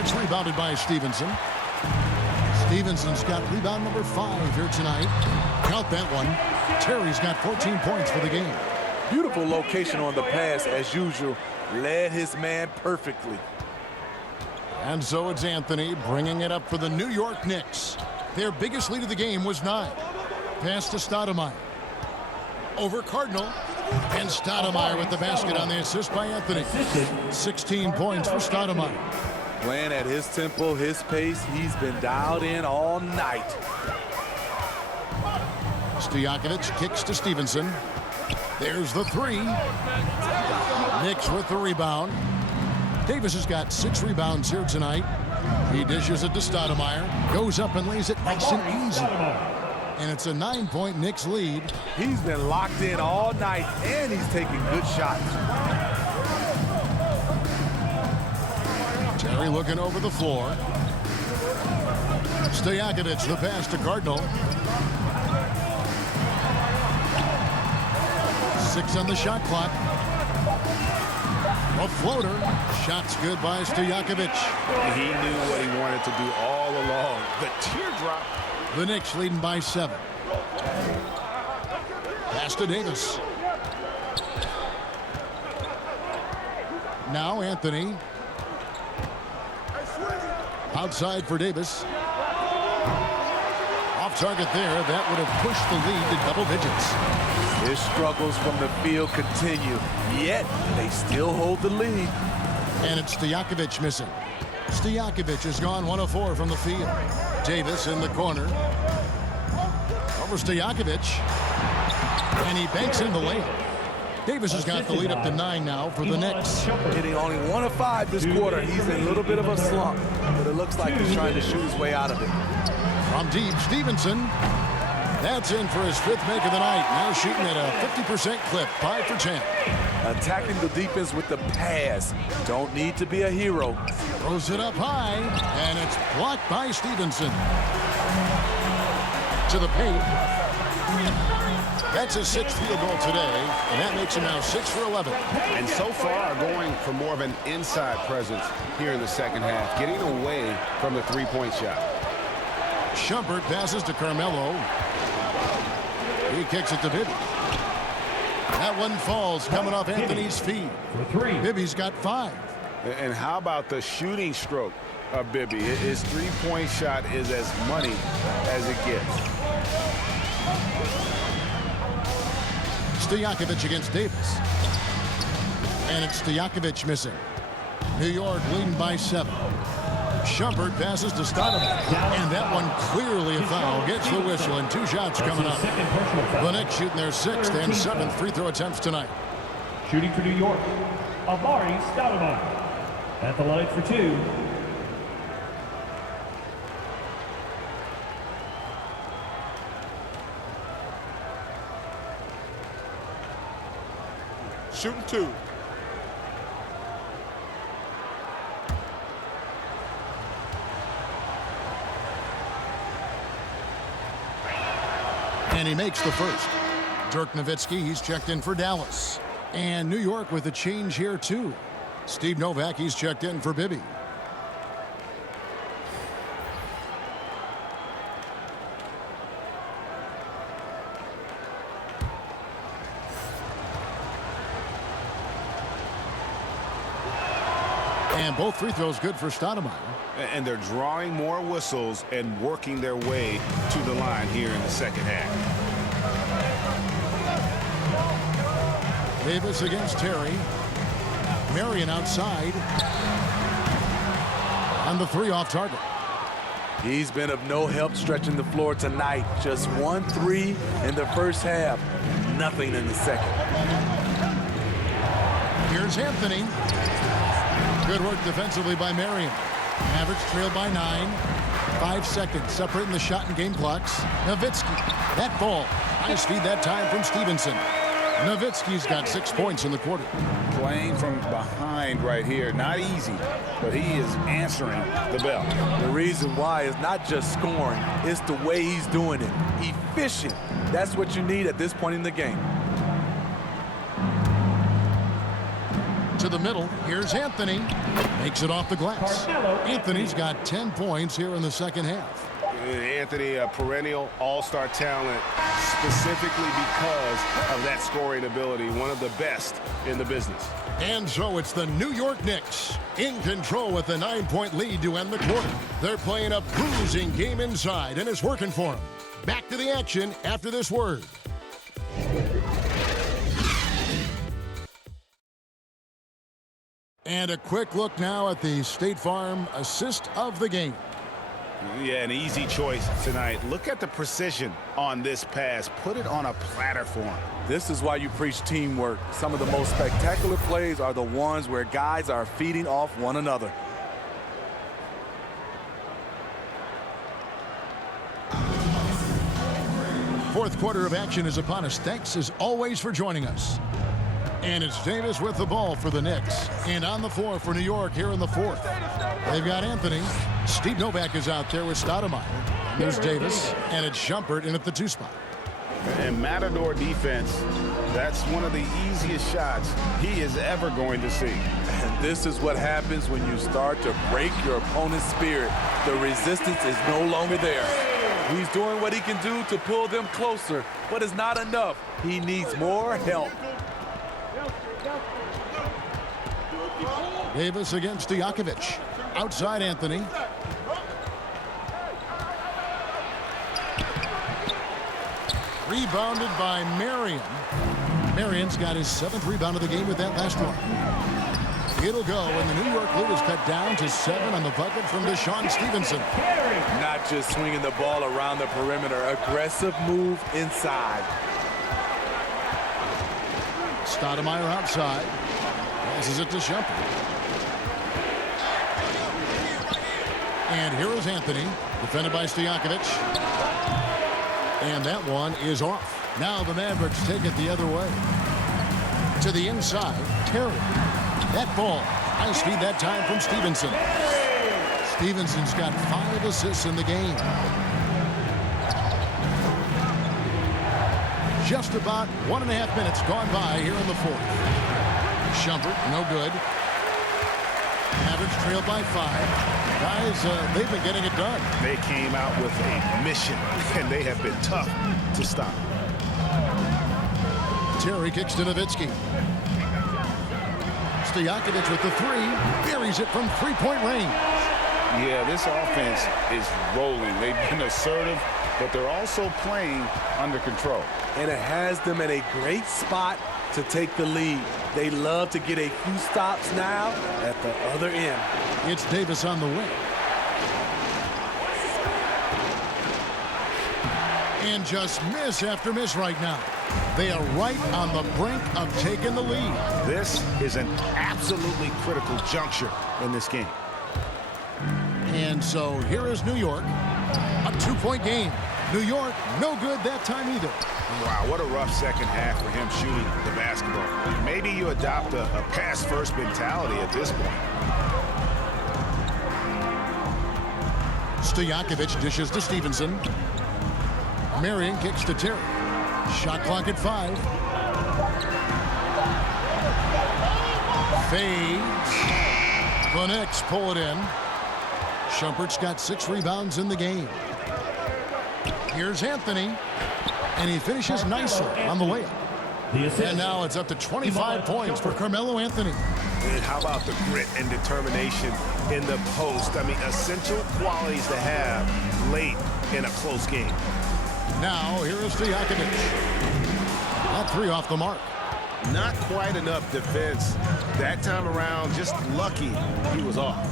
It's rebounded by Stevenson. Stevenson's got rebound number 5 here tonight. Count that one. Terry's got 14 points for the game. Beautiful location on the pass as usual. Led his man perfectly. And so it's Anthony bringing it up for the New York Knicks. Their biggest lead of the game was 9. Pass to Stoudemire. Over Cardinal. And Stoudemire with the basket on the assist by Anthony. 16 points for Stoudemire. Playing at his tempo, his pace. He's been dialed in all night. Stojakovic kicks to Stevenson. There's the 3. Knicks with the rebound. Davis has got 6 rebounds here tonight. He dishes it to Stoudemire. Goes up and lays it nice and easy. And it's a 9-point Knicks lead. He's been locked in all night, and he's taking good shots. Terry looking over the floor. Stojakovic, the pass to Cardinal. 6 on the shot clock. A floater. Shot's good by Stojakovic. He knew what he wanted to do all along. The teardrop. The Knicks leading by 7. Pass to Davis. Now Anthony. Outside for Davis. Off target there. That would have pushed the lead to double digits. His struggles from the field continue, yet they still hold the lead. And it's Stojakovic missing. Stojakovic has gone 1 of 4 from the field. Davis in the corner. Over Stojakovic. And he banks in the layup. Davis has got the lead up to 9 now for the Knicks. Hitting only 1 of 5 this quarter. He's in a little bit of a slump, but it looks like he's trying to shoot his way out of it. From deep, Stevenson. That's in for his 5th make of the night. Now shooting at a 50% clip, 5 for 10. Attacking the defense with the pass. Don't need to be a hero. Throws it up high, and it's blocked by Stevenson. To the paint. That's his 6th field goal today, and that makes him now 6 for 11. And so far going for more of an inside presence here in the second half, getting away from the 3-point shot. Shumpert passes to Carmelo. He kicks it to Bibby. That one falls coming off Anthony's feet. For 3. Bibby's got 5. And how about the shooting stroke of Bibby? His three-point shot is as money as it gets. Stojakovic against Davis. And it's Stojakovic missing. New York leading by 7. Shumpert passes to Stoudemire. And that one clearly a foul. Gets the whistle and 2 shots coming up. The Knicks shooting their 6th and 7th free throw attempts tonight. Shooting for New York, Amari Stoudemire. At the line for 2. Shooting 2. And he makes the first. Dirk Nowitzki, he's checked in for Dallas. And New York with a change here, too. Steve Novak, he's checked in for Bibby. And both free throws good for Stoudemire. And they're drawing more whistles and working their way to the line here in the second half. Davis against Terry. Marion outside. On the 3 off target. He's been of no help stretching the floor tonight. Just 1 3 in the first half. Nothing in the second. Here's Anthony. Good work defensively by Marion. Mavericks trailed by 9. 5 seconds separating the shot and game clocks. Nowitzki. That ball. High speed that time from Stevenson. Nowitzki's got 6 points in the quarter. Playing from behind right here. Not easy, but he is answering the bell. The reason why is not just scoring. It's the way he's doing it. Efficient. That's what you need at this point in the game. To the middle. Here's Anthony. Makes it off the glass. Anthony's got 10 points here in the second half. Anthony, a perennial all-star talent, specifically because of that scoring ability, one of the best in the business. And so it's the New York Knicks in control with a 9-point lead to end the quarter. They're playing a bruising game inside, and it's working for them. Back to the action after this word. And a quick look now at the State Farm assist of the game. Yeah, an easy choice tonight. Look at the precision on this pass. Put it on a platter for him. This is why you preach teamwork. Some of the most spectacular plays are the ones where guys are feeding off one another. Fourth quarter of action is upon us. Thanks as always for joining us. And it's Davis with the ball for the Knicks. And on the floor for New York here in the 4th. They've got Anthony. Steve Novak is out there with Stoudemire. There's Davis. And it's Shumpert in at the 2 spot. And Matador defense, that's one of the easiest shots he is ever going to see. And this is what happens when you start to break your opponent's spirit. The resistance is no longer there. He's doing what he can do to pull them closer, but it's not enough. He needs more help. Davis against Stojakovic. Outside Anthony. Rebounded by Marion. Marion's got his 7th rebound of the game with that last one. It'll go, and the New York lead is cut down to 7 on the bucket from Deshaun Stevenson. Not just swinging the ball around the perimeter. Aggressive move inside. Stoudemire outside. Passes it to Shumpert. And here is Anthony, defended by Stojakovic. And that one is off. Now the Mavericks take it the other way. To the inside, Terry. That ball, high speed that time from Stevenson. Stevenson's got 5 assists in the game. Just about 1.5 minutes gone by here in the 4th. Shumpert, no good. Mavericks trailed by 5. Guys, they've been getting it done. They came out with a mission, and they have been tough to stop. Terry kicks to Nowitzki. Stojakovic with the three. Buries it from three-point range. Yeah, this offense is rolling. They've been assertive, but they're also playing under control. And it has them in a great spot to take the lead. They love to get a few stops now at the other end. It's Davis on the wing. And just miss after miss right now. They are right on the brink of taking the lead. This is an absolutely critical juncture in this game. And so here is New York. A two-point game. New York, no good that time either. Wow, what a rough second half for him shooting the basketball. Maybe you adopt a pass-first mentality at this point. Stojakovic dishes to Stevenson. Marion kicks to Terry. Shot clock at 5. Fades. The Knicks pull it in. Shumpert's got 6 rebounds in the game. Here's Anthony. And he finishes nicely on the layup. And now it's up to 25 points for Carmelo Anthony. And how about the grit and determination in the post? I mean, essential qualities to have late in a close game. Now, here is Stojakovic. That 3 off the mark. Not quite enough defense that time around. Just lucky he was off.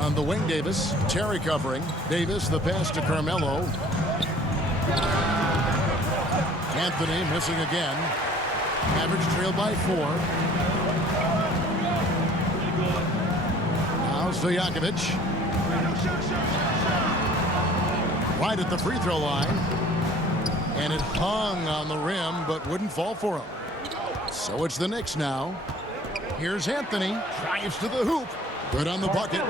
On the wing, Davis. Terry covering. Davis, the pass to Carmelo. Anthony missing again. Mavericks trailed by 4. Now Stojakovic. Right at the free throw line. And it hung on the rim, but wouldn't fall for him. So it's the Knicks now. Here's Anthony. Drives to the hoop. Good on the bucket.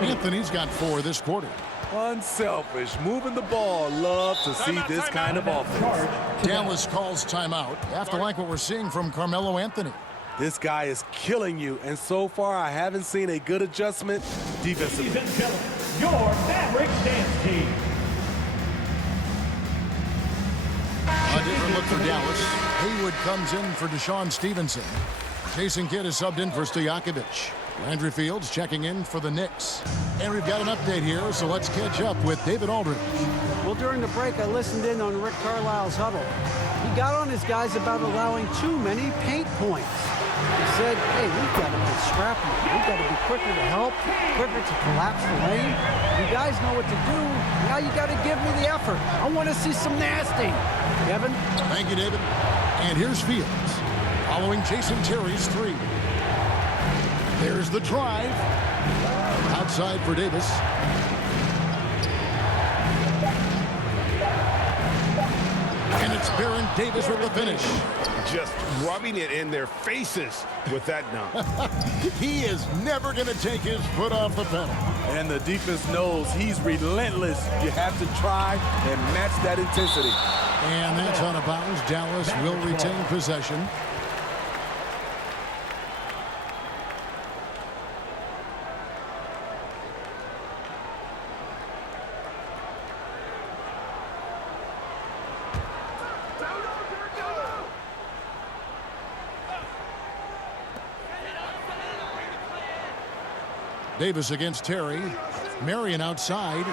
Anthony's got 4 this quarter. Unselfish, moving the ball. Love to see this kind of offense. Dallas calls timeout. Have to like what we're seeing from Carmelo Anthony. This guy is killing you, and so far I haven't seen a good adjustment defensively. Ladies and gentlemen, your Mavericks dance team. A different look for Dallas. Haywood comes in for Deshaun Stevenson. Jason Kidd is subbed in for Stojakovic. Landry Fields checking in for the Knicks. And we've got an update here, so let's catch up with David Aldridge. Well, during the break, I listened in on Rick Carlisle's huddle. He got on his guys about allowing too many paint points. He said, hey, we've got to be scrappy. We've got to be quicker to help, quicker to collapse the lane. You guys know what to do. Now you got to give me the effort. I want to see some nasty. Kevin? Thank you, David. And here's Fields, following Jason Terry's 3. There's the drive. Outside for Davis. And it's Baron Davis with the finish. Just rubbing it in their faces with that dunk. He is never going to take his foot off the pedal. And the defense knows he's relentless. You have to try and match that intensity. And that's out of bounds. Dallas will retain possession. Davis against Terry. Marion outside.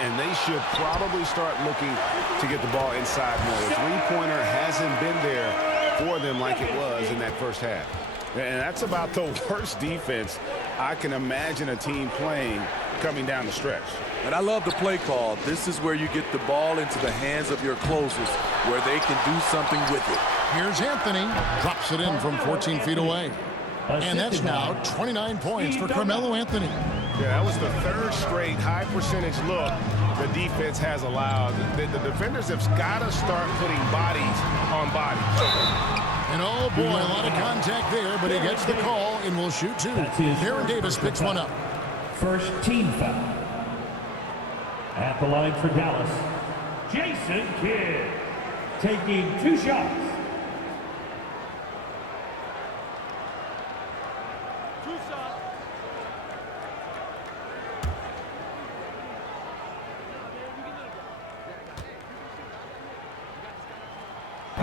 And they should probably start looking to get the ball inside more. The three-pointer hasn't been there for them like it was in that first half. And that's about the worst defense I can imagine a team playing coming down the stretch. And I love the play call. This is where you get the ball into the hands of your closers, where they can do something with it. Here's Anthony. Drops it in from 14 feet away. And that's now 29 points for Carmelo Anthony. Yeah, that was the 3rd straight high percentage look the defense has allowed. The defenders have got to start putting bodies on bodies. And oh boy, a lot of contact there, but he gets the call and will shoot 2. Baron Davis picks one up. First team foul. At the line for Dallas, Jason Kidd taking 2 shots.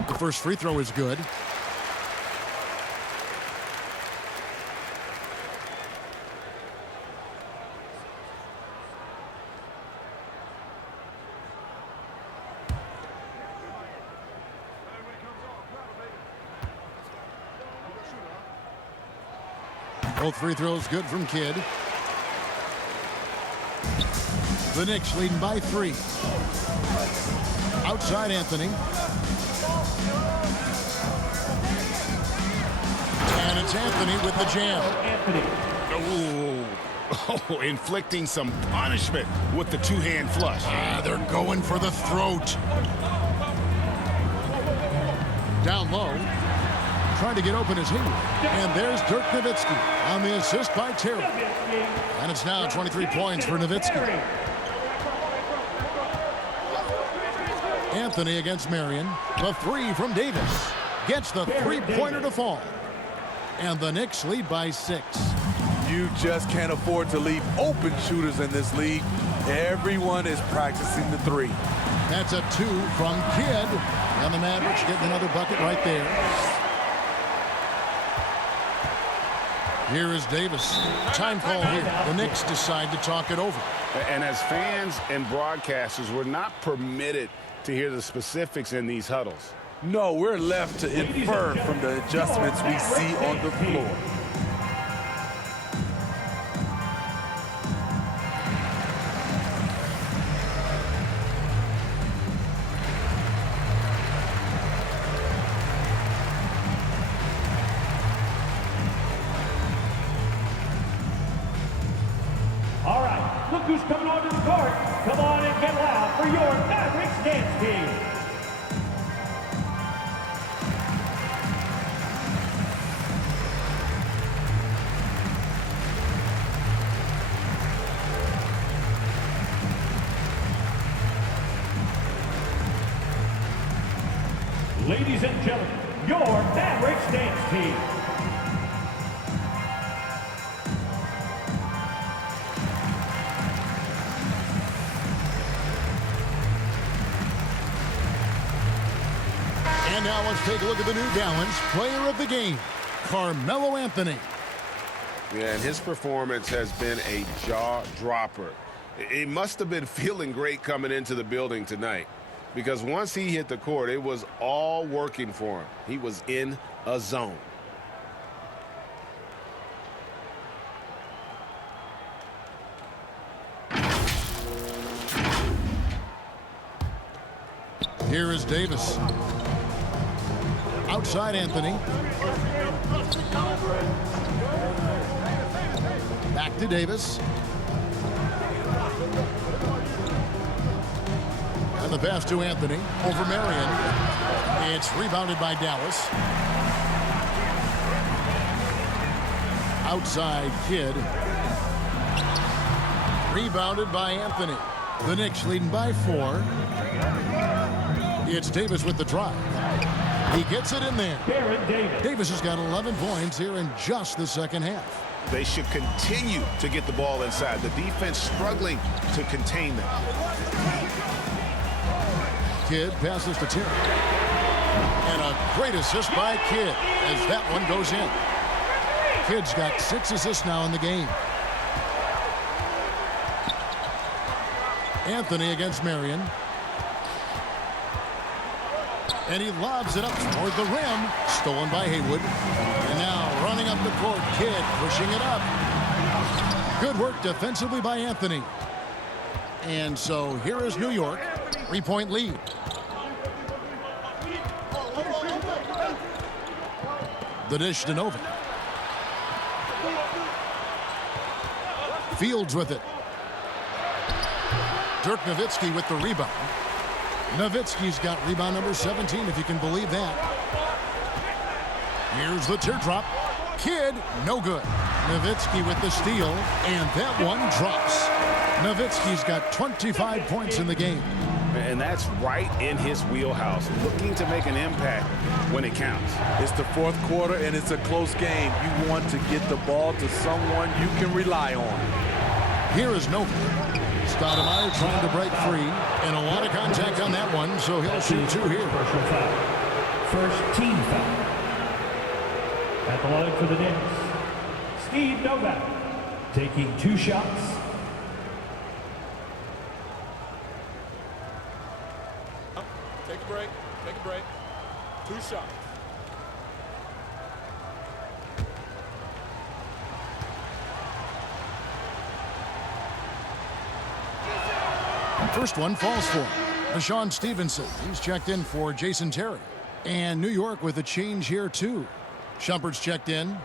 The first free throw is good. Both free throws good from Kidd. The Knicks leading by 3. Outside Anthony. And it's Anthony with the jam. Oh, inflicting some punishment with the two-hand flush. They're going for the throat. Down low. Trying to get open is Hayward. And there's Dirk Nowitzki on the assist by Terry. And it's now 23 points for Nowitzki. Anthony against Marion. The 3 from Davis. Gets the three-pointer to fall. And the Knicks lead by 6. You just can't afford to leave open shooters in this league. Everyone is practicing the 3. That's a 2 from Kidd. And the Mavericks getting another bucket right there. Here is Davis. Time call here. The Knicks decide to talk it over. And as fans and broadcasters, we're not permitted to hear the specifics in these huddles. No, we're left to infer from the adjustments we see on the floor. All right, look who's coming onto the court. Come on and get loud for your Mavericks dance team. Ladies and gentlemen, your Mavericks dance team. And now let's take a look at the New Balance player of the game, Carmelo Anthony. Yeah, and his performance has been a jaw-dropper. He must have been feeling great coming into the building tonight, because once he hit the court, it was all working for him. He was in a zone. Here is Davis. Outside Anthony. Back to Davis. And the pass to Anthony over Marion. It's rebounded by Dallas. Outside Kidd. Rebounded by Anthony. The Knicks leading by 4. It's Davis with the drive. He gets it in there. Davis has got 11 points here in just the second half. They should continue to get the ball inside. The defense struggling to contain them. Kidd passes to Terry. And a great assist by Kidd as that one goes in. Kidd's got 6 assists now in the game. Anthony against Marion. And he lobs it up toward the rim. Stolen by Haywood. And now running up the court, Kidd pushing it up. Good work defensively by Anthony. And so here is New York. 3-point lead. The dish to Nova. Fields with it. Dirk Nowitzki with the rebound. Nowitzki's got rebound number 17, if you can believe that. Here's the teardrop. Kidd, no good. Nowitzki with the steal, and that one drops. Nowitzki's got 25 points in the game. And that's right in his wheelhouse, looking to make an impact when it counts. It's the fourth quarter, and it's a close game. You want to get the ball to someone you can rely on. Here is Nova. Stoudemire trying to break free, and a lot of contact on that one, so he'll shoot 2 here. First team foul. At the line for the Knicks, Steve Novak taking 2 shots. Take a break. Take a break. 2 shots. First one falls for Deshaun Stevenson. He's checked in for Jason Terry. And New York with a change here, too. Shumpert's checked in.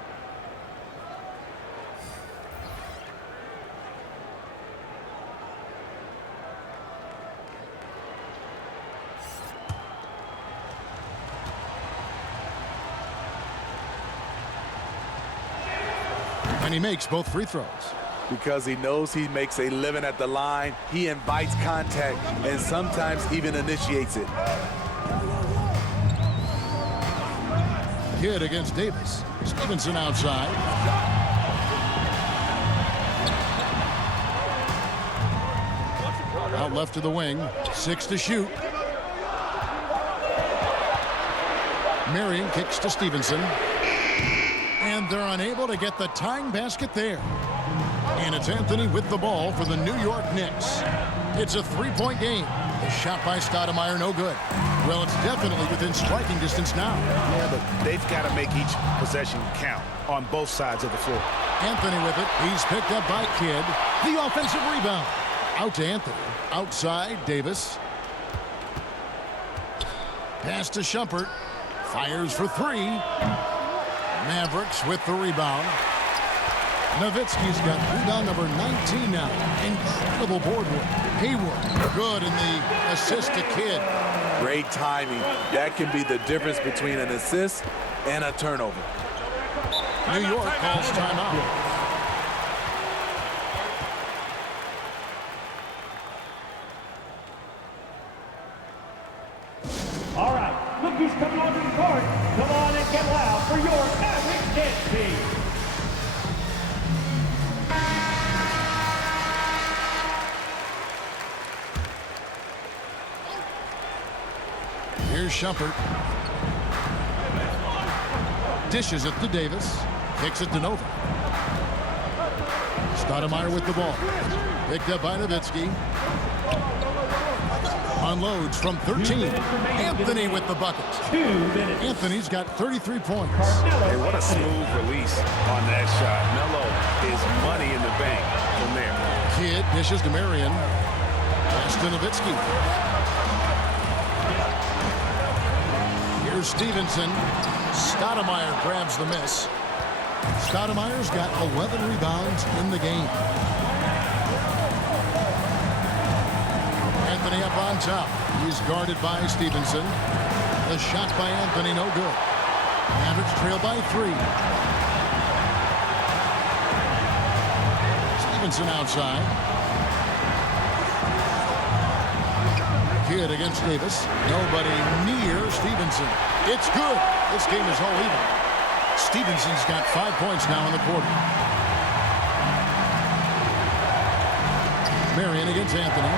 And he makes both free throws. Because he knows he makes a living at the line, he invites contact and sometimes even initiates it. Kidd against Davis. Stevenson outside. Out left to the wing. 6 to shoot. Marion kicks to Stevenson. And they're unable to get the tying basket there. And it's Anthony with the ball for the New York Knicks. It's a 3-point game. The shot by Stoudemire, no good. Well, it's definitely within striking distance now. Yeah, but they've got to make each possession count on both sides of the floor. Anthony with it. He's picked up by Kidd. The offensive rebound. Out to Anthony. Outside, Davis. Pass to Shumpert. Fires for 3. Mavericks with the rebound. Nowitzki's got rebound number 19 now. Incredible board work. Hayward, good in the assist to Kidd. Great timing. That can be the difference between an assist and a turnover. New York calls timeout. All right, look who's coming onto the court. Come on and get loud for your Mavericks dance team. Here's Shumpert. Dishes it to Davis. Kicks it to Nova. Stoudemire with the ball. Picked up by Nowitzki. Unloads from 13. Anthony with the bucket. Anthony's got 33 points. Hey, what a smooth release on that shot. Melo is money in the bank from there. Kidd dishes to Marion. Pass to Nowitzki. Here's Stevenson. Stoudemire grabs the miss. Stoudemire's got 11 rebounds in the game. Anthony up on top. He's guarded by Stevenson. The shot by Anthony, no good. Mavericks trail by 3. Stevenson outside. Kidd against Davis. Nobody near Stevenson. It's good. This game is all even. Stevenson's got 5 points now in the quarter. Marion against Anthony.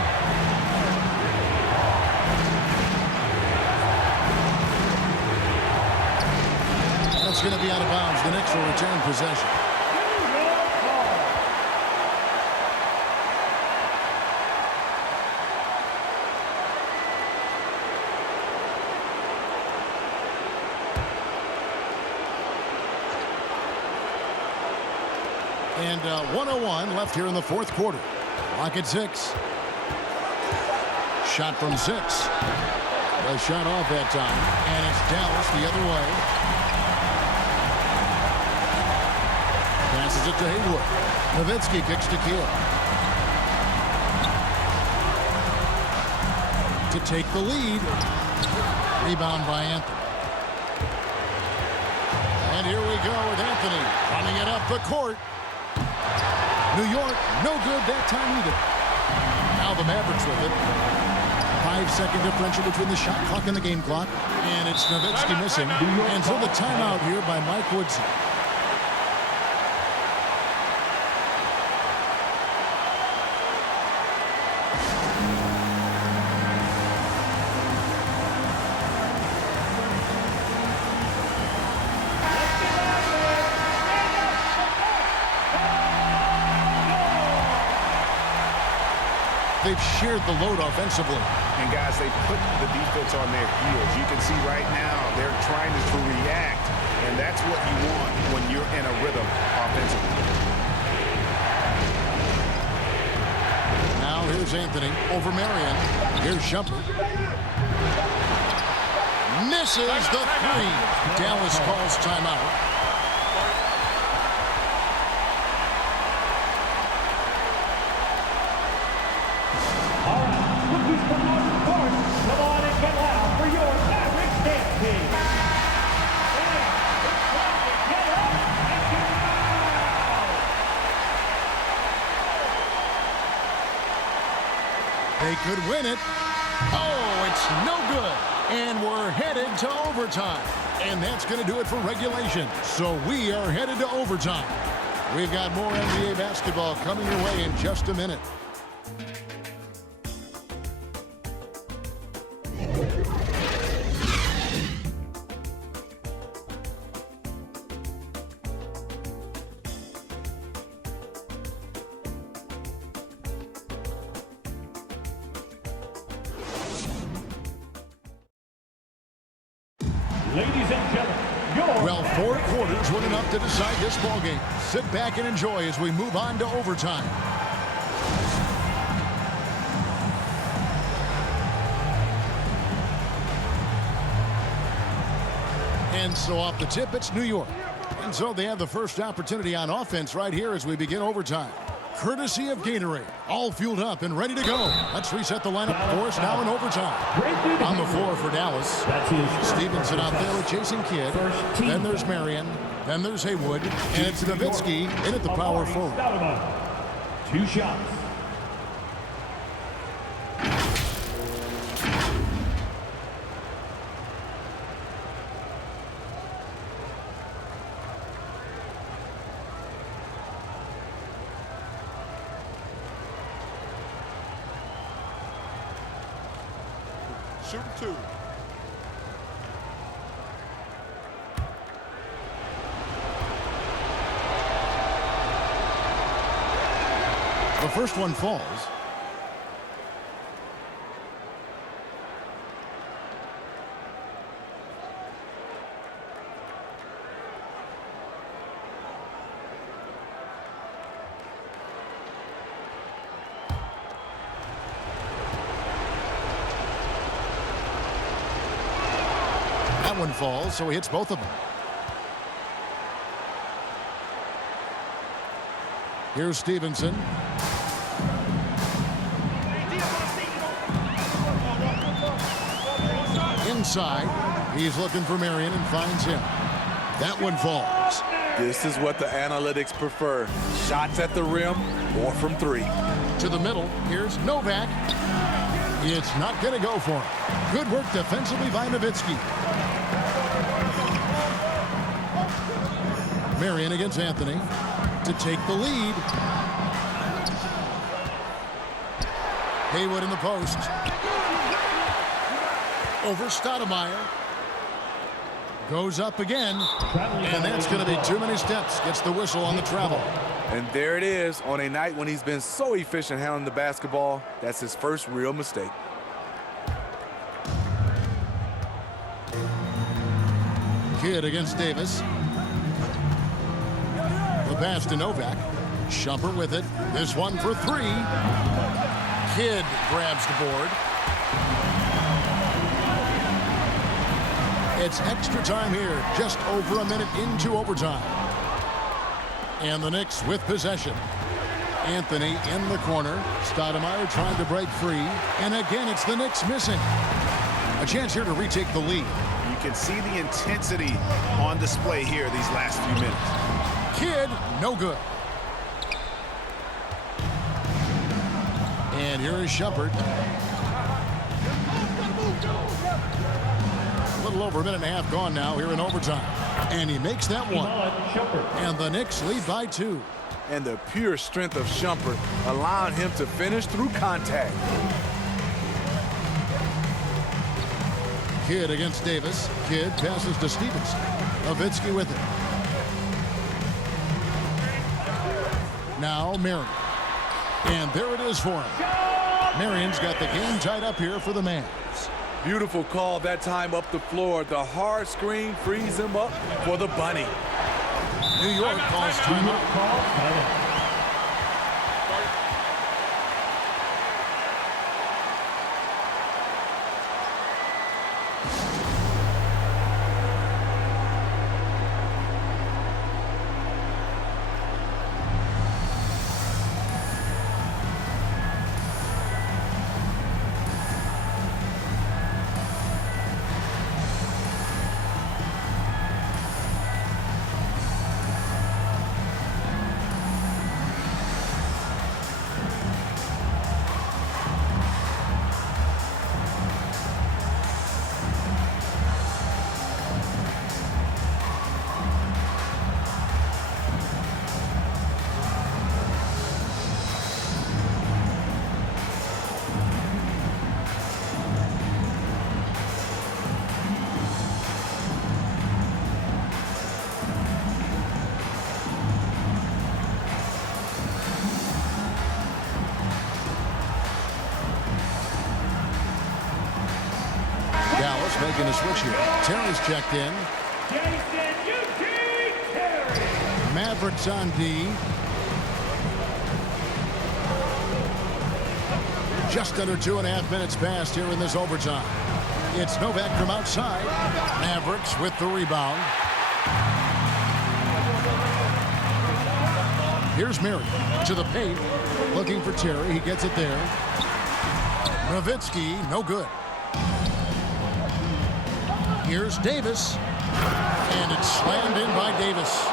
That's going to be out of bounds. The Knicks will return possession. And 1:01 left here in the fourth quarter. Clock at 6. Shot from 6. A shot off that time. And it's Dallas the other way. Passes it to Hayward. Nowitzki kicks to Kidd. To take the lead. Rebound by Anthony. And here we go with Anthony running it up the court. New York, no good that time either. Now the Mavericks with it. 5-second differential between the shot clock and the game clock. And it's Nowitzki missing. And so the timeout here by Mike Woodson. they've shared the load offensively. And guys, they put the defense on their heels. You can see right now they're trying to react, and that's what you want when you're in a rhythm offensively. Now here's Anthony over Marion. Here's Shumpert. Misses the three. Dallas calls timeout. All right, rookies from Northern Court, come on and get loud for your Mavericks dance team. And it's time to get up and get loud. They could win it. Oh, it's no good. And we're headed to overtime. And that's going to do it for regulation. So we are headed to overtime. We've got more NBA basketball coming your way in just a minute. Ladies and gentlemen, your Well, 4 quarters weren't enough to decide this ballgame. Sit back and enjoy as we move on to overtime. And so off the tip, it's New York. And so they have the first opportunity on offense right here as we begin overtime. Courtesy of Gatorade, all fueled up and ready to go. Let's reset the lineup for us now in overtime. On the floor for Dallas, Stevenson out there with Jason Kidd. Then there's Marion. Then there's Haywood. And it's Nowitzki in at the power forward. 2 shots. Shoot 2. The first one falls. That one falls, so he hits both of them. Here's Stevenson. Inside, he's looking for Marion and finds him. That one falls. This is what the analytics prefer. Shots at the rim or from 3. To the middle, here's Novak. It's not going to go for him. Good work defensively by Nowitzki. Marion against Anthony to take the lead. Haywood in the post. Over Stoudemire. Goes up again. And that's going to be too many steps. Gets the whistle on the travel. And there it is. On a night when he's been so efficient handling the basketball, that's his first real mistake. Kidd against Davis. The pass to Novak. Shumpert with it. This one for 3. Kidd grabs the board. It's extra time here, just over a minute into overtime. And the Knicks with possession. Anthony in the corner. Stoudemire trying to break free. And again, it's the Knicks missing. A chance here to retake the lead. You can see the intensity on display here these last few minutes. Kidd, no good. And here is Shumpert. A little over a minute and a half gone now here in overtime. And he makes that one. And the Knicks lead by 2. And the pure strength of Shumpert allowing him to finish through contact. Kidd against Davis. Kidd passes to Stevenson. Nowitzki with it. Now Marion. And there it is for him. Marion's got the game tied up here for the Mavs. Beautiful call that time up the floor. The hard screen frees him up for the bunny. New York calls timeout. Dallas making a switch here. Terry's checked in. Mavericks on D. Just under 2.5 minutes passed here in this overtime. It's Novak from outside. Mavericks with the rebound. Here's Marion to the paint. Looking for Terry. He gets it there. Nowitzki, no good. Here's Davis. And it's slammed in by Davis.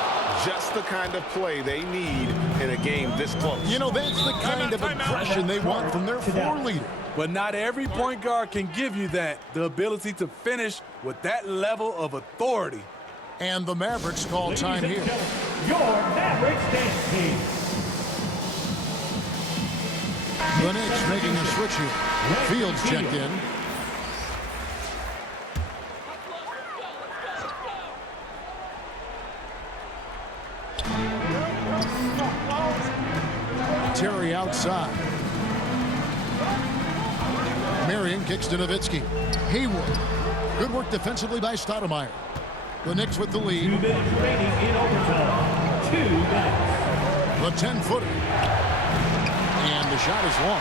Just the kind of play they need in a game this close. You know, that's the kind of aggression they want from their floor leader. But not every point guard can give you that. The ability to finish with that level of authority. And the Mavericks call time here. Your Mavericks dance team. The Knicks making a switch here. Fields checked in. Terry outside. Marion kicks to Nowitzki. Hayward. Good work defensively by Stoudemire. The Knicks with the lead. 2 minutes remaining in overtime. 2 minutes. The 10-footer. And the shot is long.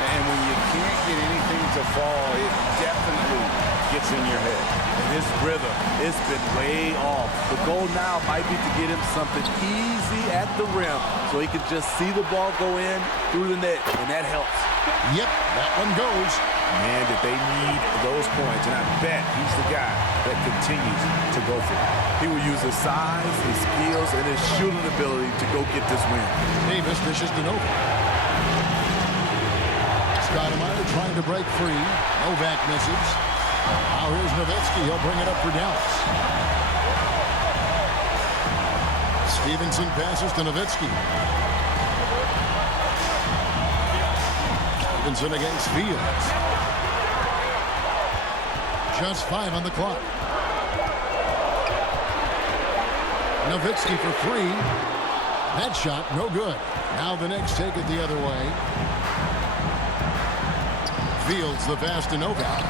And when you can't get anything to fall, it definitely gets in your head. And his rhythm, it's been way off. The goal now might be to get him something easy at the rim so he can just see the ball go in through the net, and that helps. Yep, that one goes. Man, did they need those points, and I bet he's the guy that continues to go for it. He will use his size, his skills, and his shooting ability to go get this win. Davis dishes to Novak. Stoudemire trying to break free. Novak misses. Now here's Nowitzki. He'll bring it up for Dallas. Stevenson passes to Nowitzki. Stevenson against Fields. Just 5 on the clock. Nowitzki for 3. That shot, no good. Now the Knicks take it the other way. Fields the pass to Novak.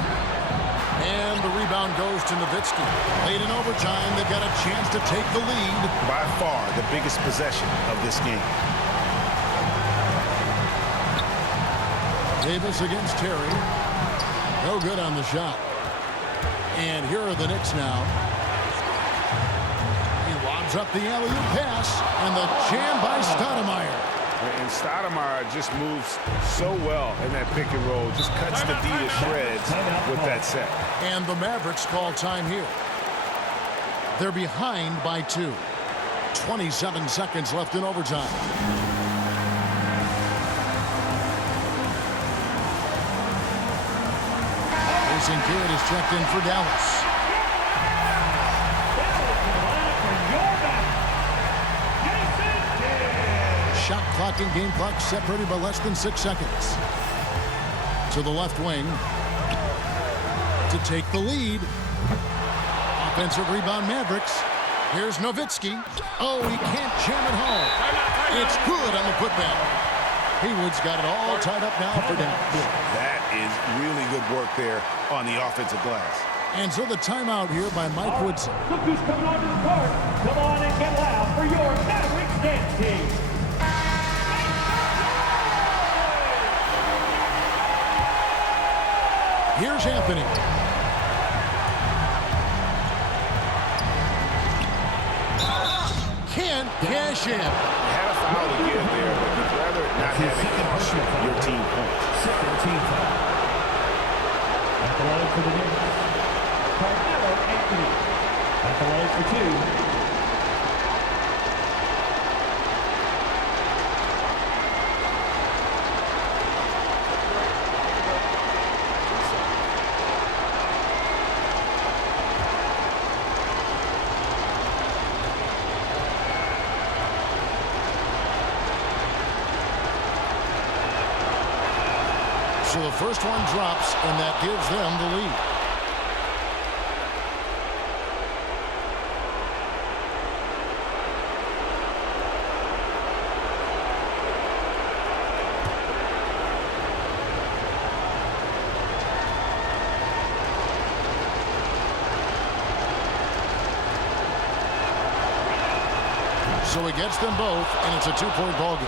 And the rebound goes to Nowitzki. Late in overtime, they've got a chance to take the lead. By far the biggest possession of this game. Davis against Terry. No good on the shot. And here are the Knicks now. He lobs up the alley-oop pass. And the jam by Stoudemire. And Stoudemire just moves so well in that pick and roll. Just cuts the D to shreds with that set. And the Mavericks call time here. They're behind by 2. 27 seconds left in overtime. Jason Kidd is checked in for Dallas. Shot clock and game clock separated by less than 6 seconds. To the left wing to take the lead. Offensive rebound Mavericks. Here's Nowitzki. Oh, he can't jam it home. It's good on the putback. Haywood's got it all tied up now for down. That is really good work there on the offensive glass. And so the timeout here by Mike Woodson. Look who's coming onto the court. Come on and get loud for your Mavericks dance team. Here's Anthony. Can't cash in. Had a foul to give there, but you'd rather not have it cost your team points. At the line for the Knicks, Carmelo Anthony. At the line for two. So the first one drops, and that gives them the lead. So he gets them both, and it's a two-point ball game.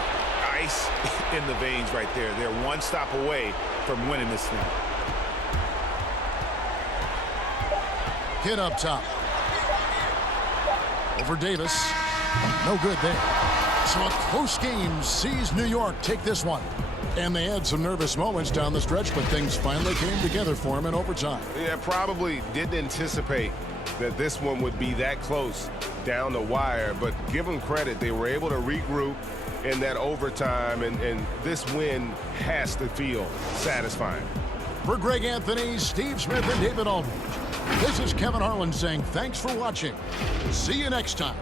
Ice in the veins right there. They're one stop away from winning this thing. Hit up top. Over Davis. No good there. So a close game sees New York take this one. And they had some nervous moments down the stretch, but things finally came together for them in overtime. Yeah, probably didn't anticipate that this one would be that close down the wire, but give them credit. They were able to regroup in that overtime, and this win has to feel satisfying. For Greg Anthony, Steve Smith, and David Aldridge, this is Kevin Harlan saying thanks for watching. See you next time.